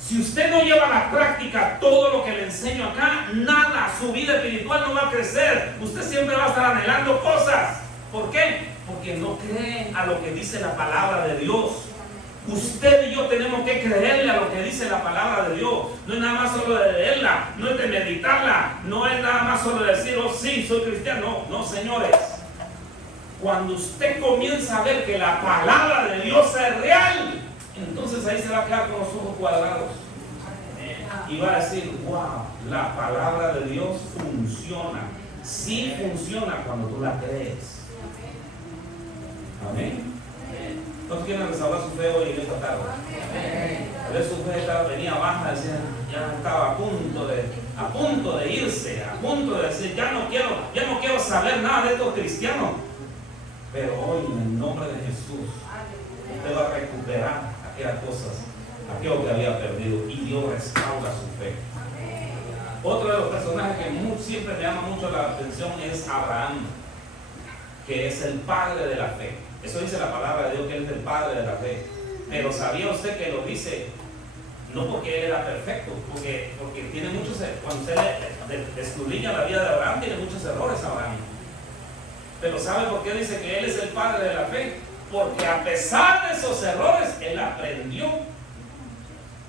Si usted no lleva a la práctica todo lo que le enseño acá, nada, su vida espiritual no va a crecer. Usted siempre va a estar anhelando cosas. ¿Por qué? Porque no creen a lo que dice la palabra de Dios. Usted y yo tenemos que creerle a lo que dice la palabra de Dios. No es nada más solo de leerla, no es de meditarla, no es nada más solo de decir: oh sí, soy cristiano. No, señores. Cuando usted comienza a ver que la palabra de Dios es real, entonces ahí se va a quedar con los ojos cuadrados y va a decir: wow, la palabra de Dios funciona. Sí funciona cuando tú la crees. Amén. ¿Cuántos quieren restaurar su fe hoy en esta tarde? A ver, su fe venía baja, decía, ya estaba a punto de irse, a punto de decir: ya no quiero saber nada de estos cristianos. Pero hoy, en el nombre de Jesús, usted va a recuperar aquellas cosas, aquello que había perdido, y Dios restaura su fe. Otro de los personajes que siempre me llama mucho la atención es Abraham, que es el padre de la fe. Eso dice la palabra de Dios, que él es el padre de la fe. Pero ¿sabía usted que lo dice no porque él era perfecto? Porque tiene muchos, cuando usted escudriña la vida de Abraham, tiene muchos errores Abraham. Pero ¿sabe por qué dice que él es el padre de la fe? Porque a pesar de esos errores, él aprendió.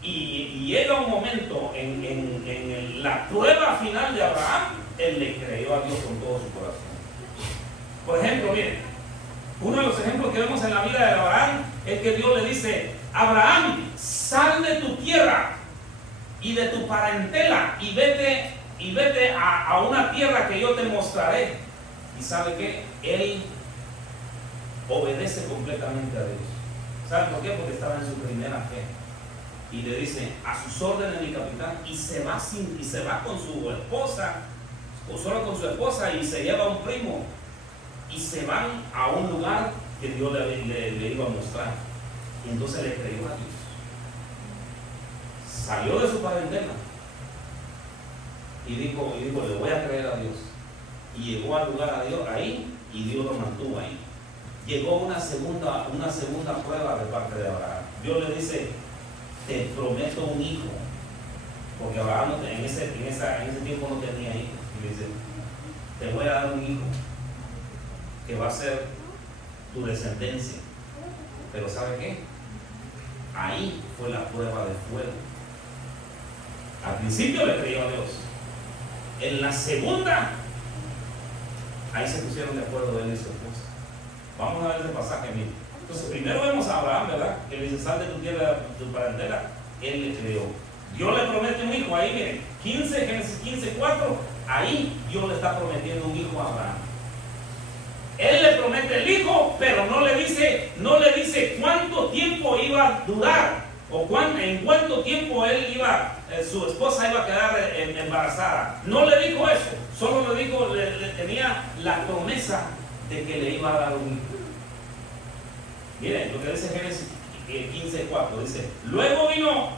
Y llega un momento en la prueba final de Abraham, él le creyó a Dios con todo su corazón. Por ejemplo, miren, uno de los ejemplos que vemos en la vida de Abraham es que Dios le dice: Abraham, sal de tu tierra y de tu parentela y vete a una tierra que yo te mostraré. ¿Y sabe qué? Él obedece completamente a Dios. ¿Sabe por qué? Porque estaba en su primera fe. Y le dice: a sus órdenes, mi capitán. Y se va con su esposa, o solo con su esposa, y se lleva a un primo. Y se van a un lugar que Dios le iba a mostrar. Y entonces le creyó a Dios. Salió de su parentela y dijo: le voy a creer a Dios. Y llegó al lugar a Dios ahí, y Dios lo mantuvo ahí. Llegó una segunda prueba de parte de Abraham. Dios le dice: te prometo un hijo. Porque Abraham en ese tiempo no tenía hijos. Y le dice: te voy a dar un hijo que va a ser tu descendencia. Pero ¿sabe qué? Ahí fue la prueba de fuego. Al principio le creyó a Dios. En la segunda, ahí se pusieron de acuerdo él y su esposa. Vamos a ver ese pasaje, mire. Entonces, primero vemos a Abraham, ¿verdad? Que le dice: sal de tu tierra, tu parentela. Él le creyó. Dios le promete un hijo. Ahí, miren, Génesis 15:4. Ahí Dios le está prometiendo un hijo a Abraham. Él le promete el hijo, pero no le dice cuánto tiempo iba a durar o en cuánto tiempo su esposa iba a quedar embarazada. No le dijo eso, solo le dijo, le tenía la promesa de que le iba a dar un hijo. Miren lo que dice Génesis 15:4 dice: luego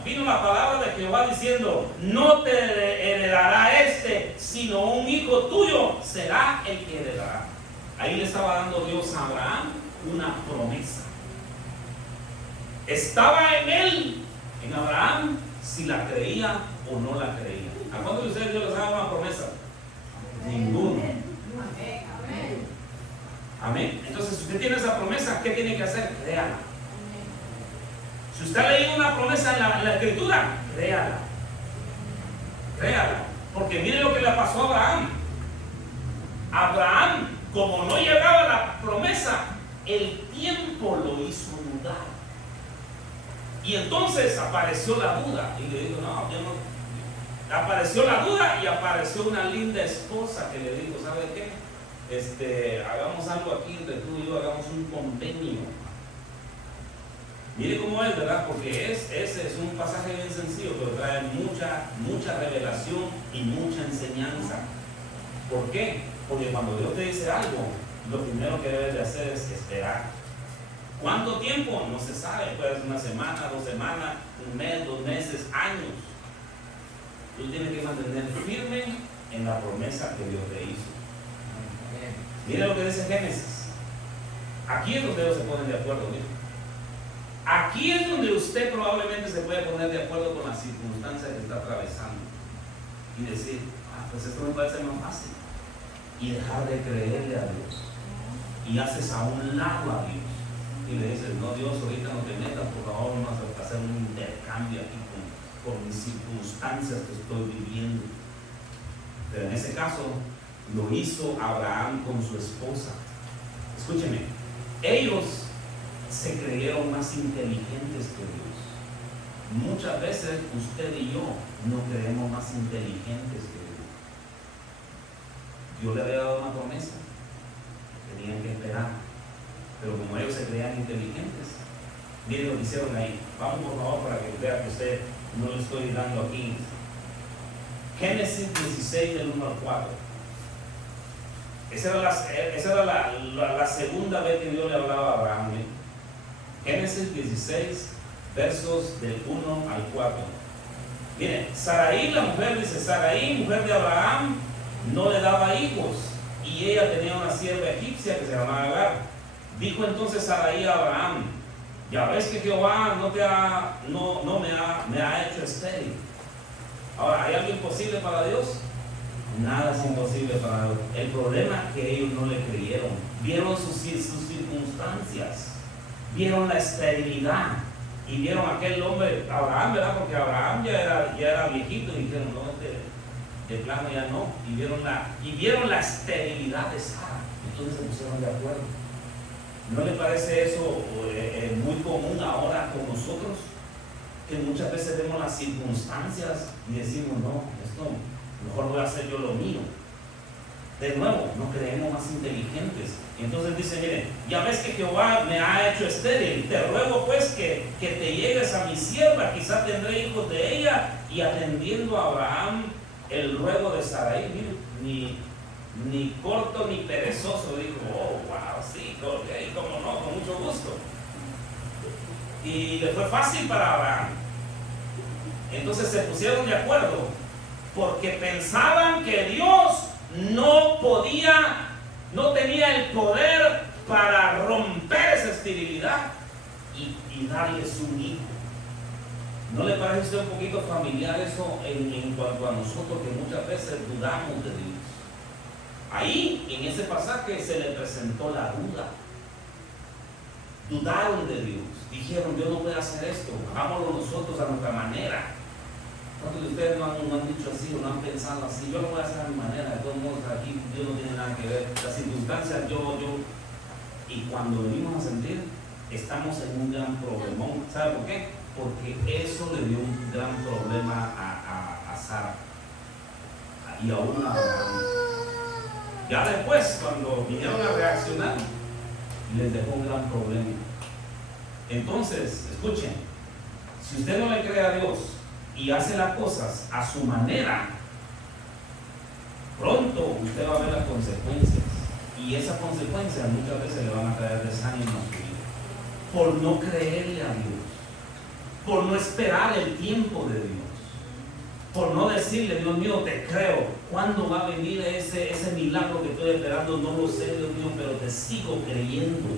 vino la palabra de Jehová diciendo: no te heredará sino un hijo tuyo será el que heredará. Ahí le estaba dando Dios a Abraham una promesa. Estaba en él, en Abraham, si la creía o no la creía. ¿A cuántos de ustedes Dios les da una promesa? Ninguno. Amén. Entonces, si usted tiene esa promesa, ¿qué tiene que hacer? Créala. Si usted ha leído una promesa en la escritura, créala. Créala. Porque mire lo que le pasó a Abraham. Abraham, como no llegaba la promesa, el tiempo lo hizo dudar. Y entonces apareció la duda. Y le dijo: no, yo no. Apareció la duda y apareció una linda esposa que le dijo: ¿sabe qué? Hagamos algo aquí entre tú y yo, hagamos un convenio. Mire cómo es, ¿verdad? Porque ese es un pasaje bien sencillo, pero trae mucha revelación y mucha enseñanza. ¿Por qué? Porque cuando Dios te dice algo, lo primero que debes de hacer es esperar. ¿Cuánto tiempo? No se sabe. Puede ser una semana, 2 semanas, 1 mes, 2 meses, años. Tú tienes que mantener firme en la promesa que Dios te hizo. Mira lo que dice Génesis. Aquí es donde ellos se ponen de acuerdo. Mira. Aquí es donde usted probablemente se puede poner de acuerdo con las circunstancias que está atravesando y decir: pues esto me parece más fácil, y dejar de creerle a Dios, y haces a un lado a Dios y le dices: no, Dios, ahorita no te metas, por favor, vamos a hacer un intercambio aquí con mis circunstancias que estoy viviendo. Pero en ese caso lo hizo Abraham con su esposa. Escúcheme, ellos se creyeron más inteligentes que Dios. Muchas veces usted y yo nos creemos más inteligentes que Dios. Dios le había dado una promesa, tenían que esperar, pero como ellos se creían inteligentes, miren lo que hicieron ahí. Vamos por favor para que vea que usted no le estoy dando aquí. Génesis 16 del 1 al 4. Esa era la segunda vez que Dios le hablaba a Abraham. Génesis 16, versos del 1 al 4. Miren, Sarai, la mujer, dice: Sarai, mujer de Abraham, no le daba hijos, y ella tenía una sierva egipcia que se llamaba Agar. Dijo entonces Sarai a Abraham: ya ves que Jehová me ha hecho estéril. Ahora, ¿hay algo imposible para Dios? Nada es imposible para Dios. El problema es que ellos no le creyeron. Vieron sus circunstancias, vieron la esterilidad, y vieron a aquel hombre, Abraham, ¿verdad? Porque Abraham ya era viejito, y dijeron: no, de plano ya no. Y vieron la esterilidad de Sara. Entonces se pusieron de acuerdo. ¿No le parece eso muy común ahora con nosotros? Que muchas veces vemos las circunstancias y decimos: no, esto mejor voy a hacer yo lo mío. De nuevo, no creemos más inteligentes. Entonces dice: miren, ya ves que Jehová me ha hecho estéril, te ruego pues que te llegues a mi sierva, quizá tendré hijos de ella. Y atendiendo a Abraham el ruego de Sarai, miren, ni corto ni perezoso, dijo: oh, wow, sí, okay, como no, con mucho gusto. Y le fue fácil para Abraham. Entonces se pusieron de acuerdo, porque pensaban que Dios no tenía el poder para romper esa esterilidad y darles un hijo. ¿No le parece a usted un poquito familiar eso en cuanto a nosotros, que muchas veces dudamos de Dios? Ahí, en ese pasaje, se le presentó la duda. Dudaron de Dios. Dijeron: Dios no puede hacer esto, hagámoslo nosotros a nuestra manera. ¿Cuántos de ustedes no han dicho así o no han pensado así? Yo lo voy a hacer a mi manera, de todos modos aquí Dios no tiene nada que ver. Las circunstancias, y cuando venimos a sentir, estamos en un gran problemón. ¿Sabe por qué? Porque eso le dio un gran problema a Sara y aún a Abraham. Ya después, cuando vinieron a reaccionar, les dejó un gran problema. Entonces, escuchen, si usted no le cree a Dios y hace las cosas a su manera, pronto usted va a ver las consecuencias, y esas consecuencias muchas veces le van a traer desánimo a su vida por no creerle a Dios. por no esperar el tiempo de Dios, por no decirle, Dios mío, te creo, ¿cuándo va a venir ese milagro que estoy esperando? No lo sé, Dios mío, pero te sigo creyendo.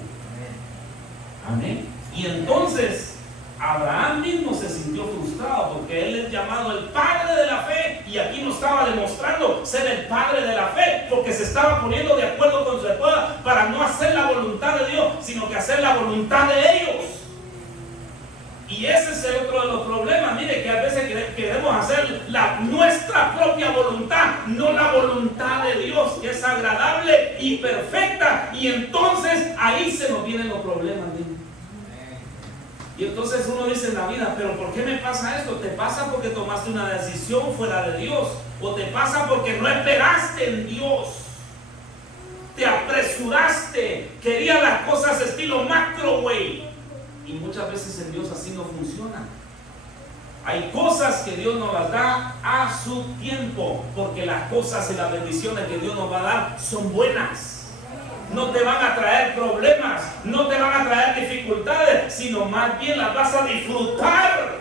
Amén. Y entonces Abraham mismo se sintió frustrado porque él es llamado el padre de la fe, y aquí no estaba demostrando ser el padre de la fe porque se estaba poniendo de acuerdo con su esposa para no hacer la voluntad de Dios, sino que hacer la voluntad de ellos. Y ese es el otro de los problemas. Mire, que a veces queremos hacer nuestra propia voluntad, no la voluntad de Dios, que es agradable y perfecta, y entonces ahí se nos vienen los problemas. Y entonces uno dice en la vida, pero ¿por qué me pasa esto? ¿Te pasa porque tomaste una decisión fuera de Dios? ¿O te pasa porque no esperaste en Dios? Te apresuraste, querías las cosas estilo microwave. Y muchas veces en Dios así no funciona. Hay cosas que Dios nos las da a su tiempo, porque las cosas y las bendiciones que Dios nos va a dar son buenas. No te van a traer problemas, no te van a traer dificultades, sino más bien las vas a disfrutar.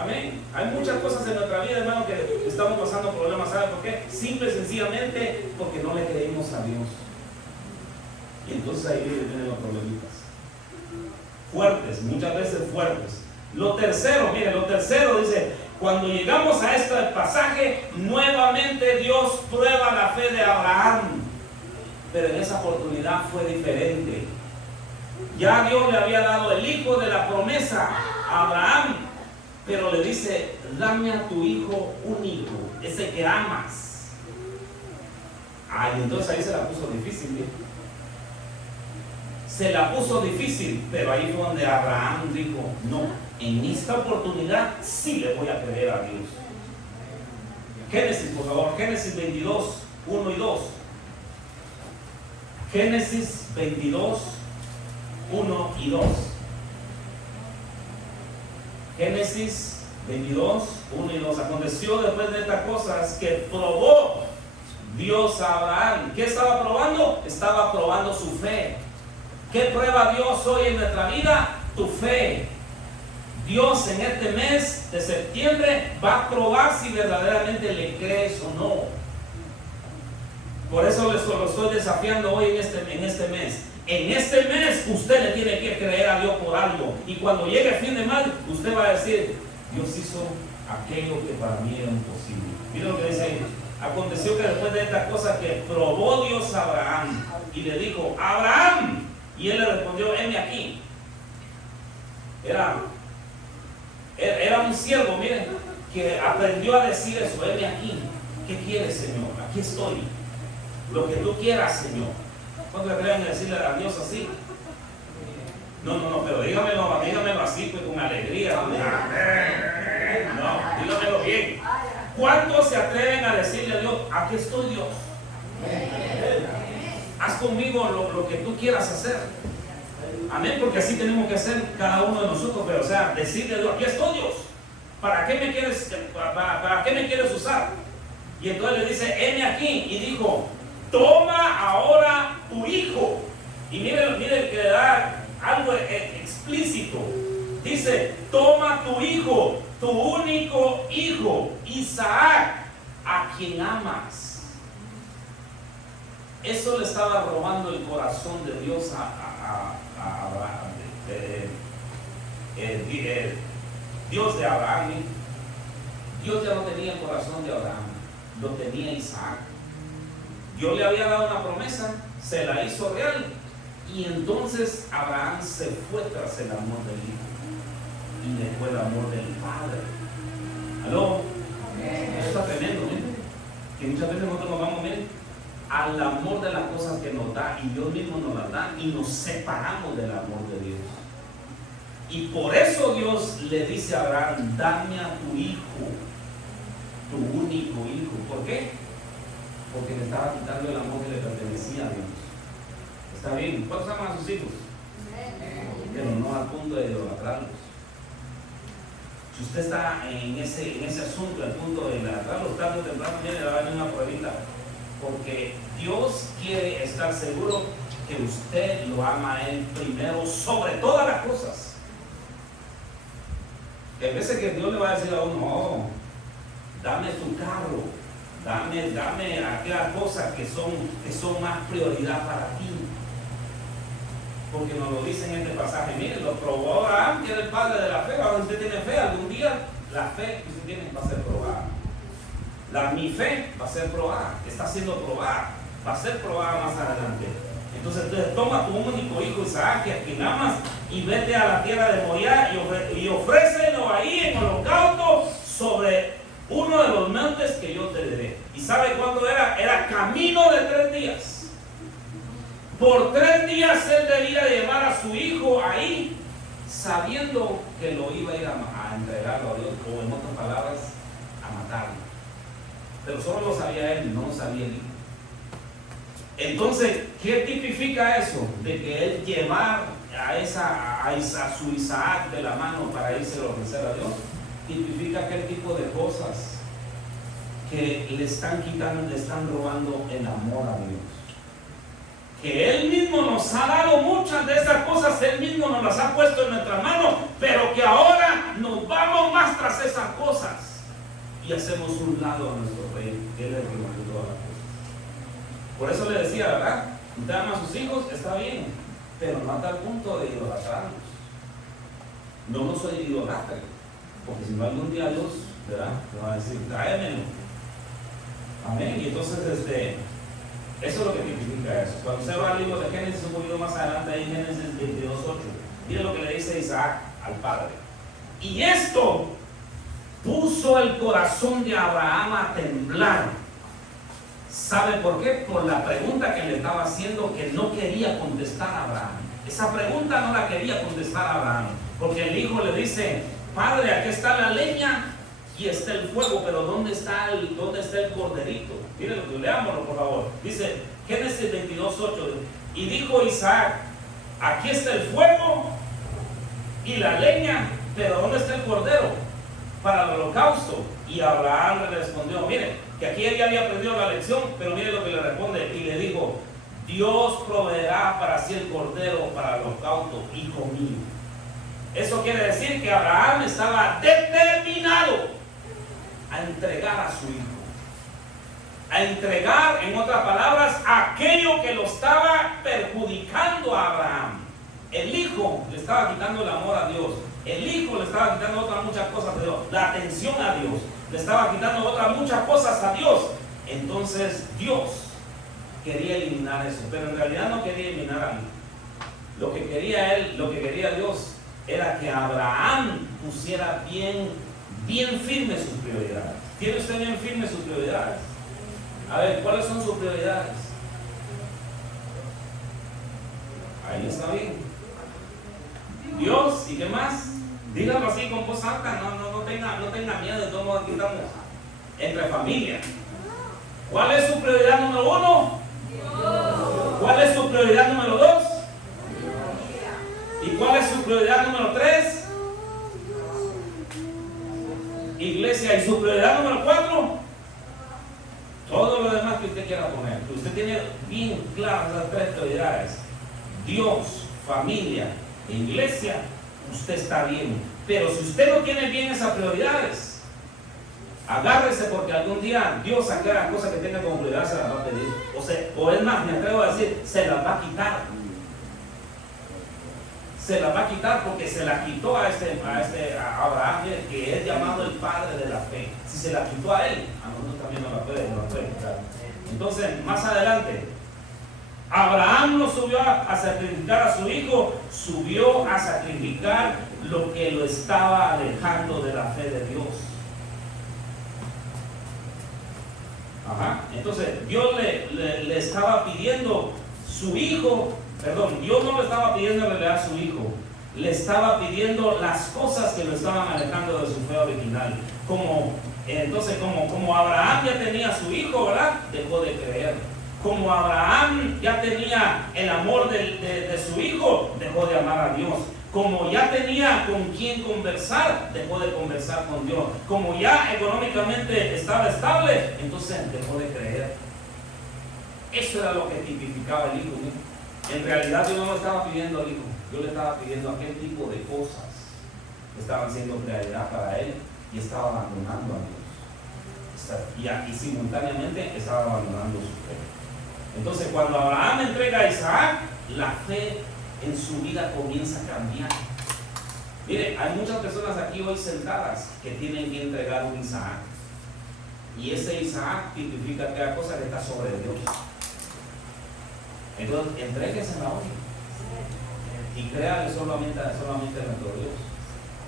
Amén. Hay muchas cosas en nuestra vida, hermano, que estamos pasando problemas. ¿Sabe por qué? Simple y sencillamente porque no le creímos a Dios. Y entonces ahí vienen los problemitas. Fuertes, muchas veces fuertes. Lo tercero dice, cuando llegamos a este pasaje, nuevamente Dios prueba la fe de Abraham. Pero en esa oportunidad fue diferente. Ya Dios le había dado el hijo de la promesa a Abraham, pero le dice, dame a tu hijo único, ese que amas. Ay, entonces ahí se la puso difícil, ¿eh? Se la puso difícil, pero ahí fue donde Abraham dijo, no, en esta oportunidad sí le voy a creer a Dios. Génesis, por favor, Génesis 22, 1 y 2. Génesis 22, 1 y 2. Génesis 22, 1 y 2. Aconteció después de estas cosas que probó Dios a Abraham. ¿Qué estaba probando? Estaba probando su fe. ¿Qué prueba Dios hoy en nuestra vida? Tu fe. Dios en este mes de septiembre va a probar si verdaderamente le crees o no. Por eso lo estoy desafiando hoy en este mes. En este mes usted le tiene que creer a Dios por algo. Y cuando llegue el fin de mes, usted va a decir, Dios hizo aquello que para mí era imposible. Mira lo que dice ahí. Aconteció que después de estas cosas que probó Dios a Abraham y le dijo, Abraham. Y él le respondió, heme aquí. Era un siervo, miren, que aprendió a decir eso, heme aquí. ¿Qué quieres, Señor? Aquí estoy. Lo que tú quieras, Señor. ¿Cuántos atreven a decirle a Dios así? No, pero dígamelo así, pues con alegría. No, dígamelo bien. ¿Cuántos se atreven a decirle a Dios, aquí estoy, Dios? Haz conmigo lo que tú quieras hacer. Amén, porque así tenemos que hacer cada uno de nosotros. Pero, o sea, decirle a Dios, aquí estoy, Dios. ¿Para qué me quieres usar? Y entonces le dice, heme aquí. Y dijo, toma ahora tu hijo. Y mire que le da algo explícito. Dice, toma tu hijo, tu único hijo, Isaac, a quien amas. Eso le estaba robando el corazón de Dios a Abraham. Dios de Abraham. Dios ya no tenía el corazón de Abraham, lo tenía Isaac. Dios le había dado una promesa, se la hizo real, y entonces Abraham se fue tras el amor del hijo y dejó el amor del padre. ¿Aló? Eso está tremendo, ¿eh? Que muchas veces nosotros nos vamos, miren, al amor de las cosas que nos da, y Dios mismo nos las da, y nos separamos del amor de Dios. Y por eso Dios le dice a Abraham, dame a tu hijo, tu único hijo. ¿Por qué? Porque le estaba quitando el amor que le pertenecía a Dios. Está bien, ¿cuántos aman a sus hijos? Pero no al punto de idolatrarlos. Si usted está en ese asunto, al punto de idolatrarlos, tarde o temprano le va a venir una pruebita. Porque Dios quiere estar seguro que usted lo ama a Él primero sobre todas las cosas. Hay veces que Dios le va a decir a uno, oh, dame tu carro, dame aquellas cosas que son más prioridad para ti. Porque nos lo dice en este pasaje. Miren, lo probó Abraham, que era el padre de la fe. Ahora usted tiene fe, algún día la fe que usted tiene va a ser probada. Mi fe va a ser probada, está siendo probada, va a ser probada más adelante. Entonces toma tu único hijo Isaac, a quien amas, y vete a la tierra de Moriah y ofrécelo ahí en holocausto sobre uno de los montes que yo te diré. ¿Y sabe cuándo era? Era camino de 3 días. Por 3 días él debía llevar a su hijo ahí, sabiendo que lo iba a ir a entregarlo a Dios, o en otras palabras, a matarlo. Pero solo lo sabía él, no lo sabía el hijo. Entonces, ¿qué tipifica eso? De que él llevar a su Isaac de la mano para irse a ofrecer a Dios, tipifica aquel tipo de cosas que le están quitando, le están robando el amor a Dios. Que Él mismo nos ha dado muchas de esas cosas, Él mismo nos las ha puesto en nuestras manos, pero que ahora nos vamos más tras esas cosas y hacemos un lado a nuestro Rey, que Él es el que nos dio todas las cosas. Por eso le decía, ¿verdad? Usted ama a sus hijos, está bien, pero no hasta el punto de idolatrarlos. No soy idolatra, porque si no algún día Dios, ¿verdad?, me va a decir, tráemelo. Amén. Y entonces eso es lo que tipifica eso. Cuando usted va al libro de Génesis, un poquito más adelante, ahí en Génesis 22:8, mire lo que le dice Isaac al padre. Y esto puso el corazón de Abraham a temblar. ¿Sabe por qué? Por la pregunta que le estaba haciendo, que no quería contestar a Abraham. Esa pregunta no la quería contestar a Abraham, porque el hijo le dice, padre, aquí está la leña y está el fuego, pero ¿dónde está el corderito? Miren, leámoslo por favor. Dice Génesis 22:8, y dijo Isaac, aquí está el fuego y la leña, pero ¿dónde está el cordero para el holocausto? Y Abraham le respondió, mire, que aquí él ya había aprendido la lección, pero mire lo que le responde, y le dijo, Dios proveerá para sí el cordero para el holocausto, hijo mío. Eso quiere decir que Abraham estaba determinado a entregar a su hijo, a entregar, en otras palabras, aquello que lo estaba perjudicando a Abraham. El hijo le estaba quitando el amor a Dios, el hijo le estaba quitando otras muchas cosas de Dios, la atención a Dios, le estaba quitando otras muchas cosas a Dios. Entonces Dios quería eliminar eso, pero en realidad no quería eliminar a mí. Lo que quería Dios era que Abraham pusiera bien firme sus prioridades. ¿Tiene usted bien firme sus prioridades? A ver, ¿cuáles son sus prioridades? Ahí está bien. Dios, ¿y qué más? Dígalo así con voz alta, no tenga miedo, de todo modo aquí estamos entre familia. ¿Cuál es su prioridad número 1? Dios. ¿Cuál es su prioridad número 2? ¿Y cuál es su prioridad número 3? Iglesia. ¿Y su prioridad número 4? Todo lo demás que usted quiera poner. Que usted tiene bien claras las 3 prioridades: Dios, familia e iglesia. Usted está bien. Pero si usted no tiene bien esas prioridades, agárrese, porque algún día Dios, aquella cosa que tenga como prioridad, se las va a pedir. O es más, me atrevo a decir, se las va a quitar. Se las va a quitar, porque se la quitó a Abraham, que es llamado el padre de la fe. Si se la quitó a él, a nosotros también nos la puede quitar. Entonces, más adelante, Abraham no subió a sacrificar a su hijo, subió a sacrificar lo que lo estaba alejando de la fe de Dios. Entonces, Dios le estaba pidiendo su hijo. Perdón, Dios no le estaba pidiendo en realidad a su hijo, le estaba pidiendo las cosas que lo estaban alejando de su fe original. Entonces, como Abraham ya tenía a su hijo, ¿verdad?, dejó de creer. Como Abraham ya tenía el amor de su hijo, dejó de amar a Dios. Como ya tenía con quién conversar, dejó de conversar con Dios. Como ya económicamente estaba estable, entonces dejó de creer. Eso era lo que tipificaba el hijo, ¿no? En realidad Dios no le estaba pidiendo al hijo, Dios le estaba pidiendo aquel tipo de cosas estaban siendo prioridad para él y estaba abandonando a Dios. Y simultáneamente estaba abandonando su fe. Entonces, cuando Abraham entrega a Isaac, la fe en su vida comienza a cambiar. Mire, hay muchas personas aquí hoy sentadas que tienen que entregar un Isaac. Y ese Isaac tipifica aquella cosa que está sobre Dios. Entonces, entréguesela hoy. Y créale solamente a nuestro Dios.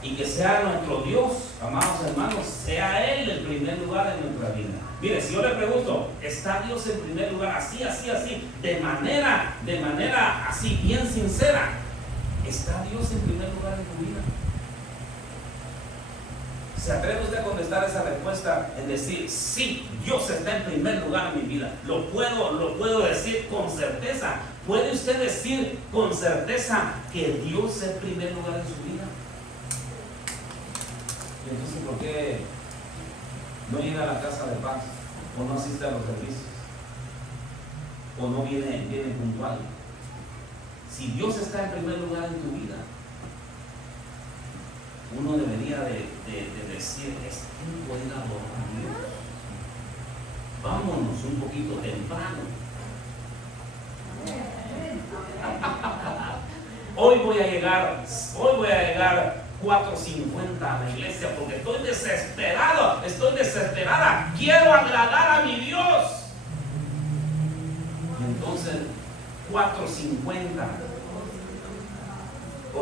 Y que sea nuestro Dios, amados hermanos, sea Él el primer lugar en nuestra vida. Mire, si yo le pregunto, ¿está Dios en primer lugar? Así, de manera así, bien sincera. ¿Está Dios en primer lugar en tu vida? ¿Se atreve usted a contestar esa respuesta en decir, sí, Dios está en primer lugar en mi vida? Lo puedo decir con certeza. ¿Puede usted decir con certeza que Dios es primer lugar en su vida? Y entonces, ¿por qué no llega a la casa de paz? ¿O no asiste a los servicios? ¿O no viene puntual? Si Dios está en primer lugar en tu vida, uno debería de decir, es tiempo de adorar a Dios. Vámonos un poquito temprano. Hoy voy a llegar 4:50 a la iglesia porque estoy desesperada, quiero agradar a mi Dios. Y entonces 4:50 o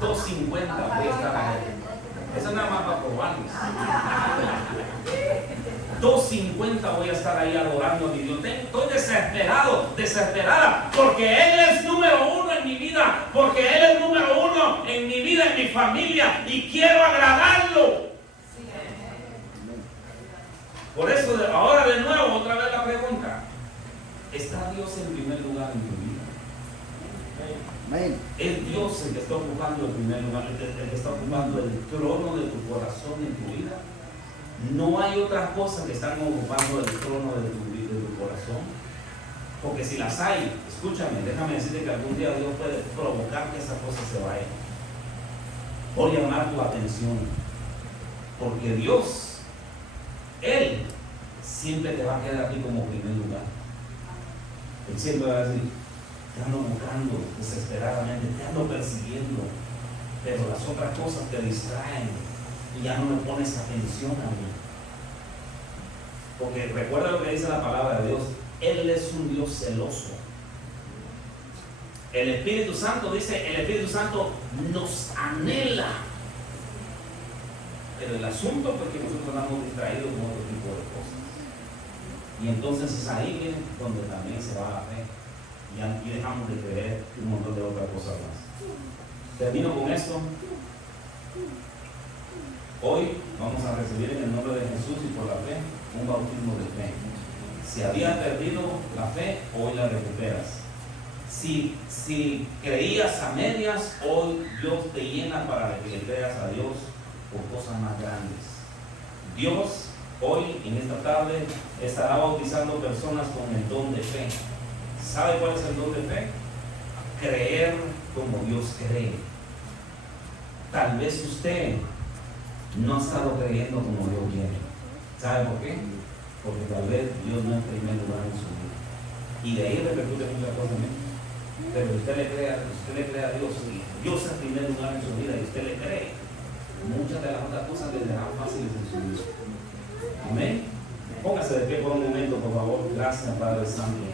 2:50 voy a estar ahí. Eso nada más para probarlos. 2:50 voy a estar ahí adorando a mi Dios. Estoy desesperada, porque Él es número uno en mi vida, porque Él es número uno en mi vida, en mi familia, y quiero agradarlo. Por eso, ahora de nuevo, otra vez la pregunta: ¿está Dios en primer lugar en tu vida? Es Dios el que está ocupando el primer lugar, el que está ocupando el trono de tu corazón en tu vida. No hay otras cosas que están ocupando el trono de tu corazón. Porque si las hay, escúchame, déjame decirte que algún día Dios puede provocar que esas cosas se vayan. Por llamar tu atención. Porque Dios, Él, siempre te va a quedar a ti como primer lugar. Él siempre va a decir, te ando buscando desesperadamente, te ando persiguiendo, pero las otras cosas te distraen y ya no me pones atención a mí. Porque recuerda lo que dice la palabra de Dios, Él es un Dios celoso. El Espíritu Santo dice, el Espíritu Santo nos anhela, pero el asunto es que nosotros estamos distraídos con otro tipo de cosas. Y entonces es ahí, miren, donde también se va la fe. Y dejamos de creer un montón de otras cosas más. Termino con esto. Hoy vamos a recibir en el nombre de Jesús y por la fe un bautismo de fe. Si habías perdido la fe, hoy la recuperas. Si creías a medias, hoy Dios te llena para que le creas a Dios por cosas más grandes. Dios hoy, en esta tarde, estará bautizando personas con el don de fe. ¿Sabe cuál es el don de fe? Creer como Dios cree. Tal vez usted no ha estado creyendo como Dios quiere. ¿Sabe por qué? Porque tal vez Dios no es el primer lugar en su vida. Y de ahí repercute muchas cosas. Pero usted le cree a Dios y Dios es el primer lugar en su vida y usted le cree. Muchas de las otras cosas le serán fáciles en su vida. Amén. Póngase de pie por un momento, por favor. Gracias, Padre Santo.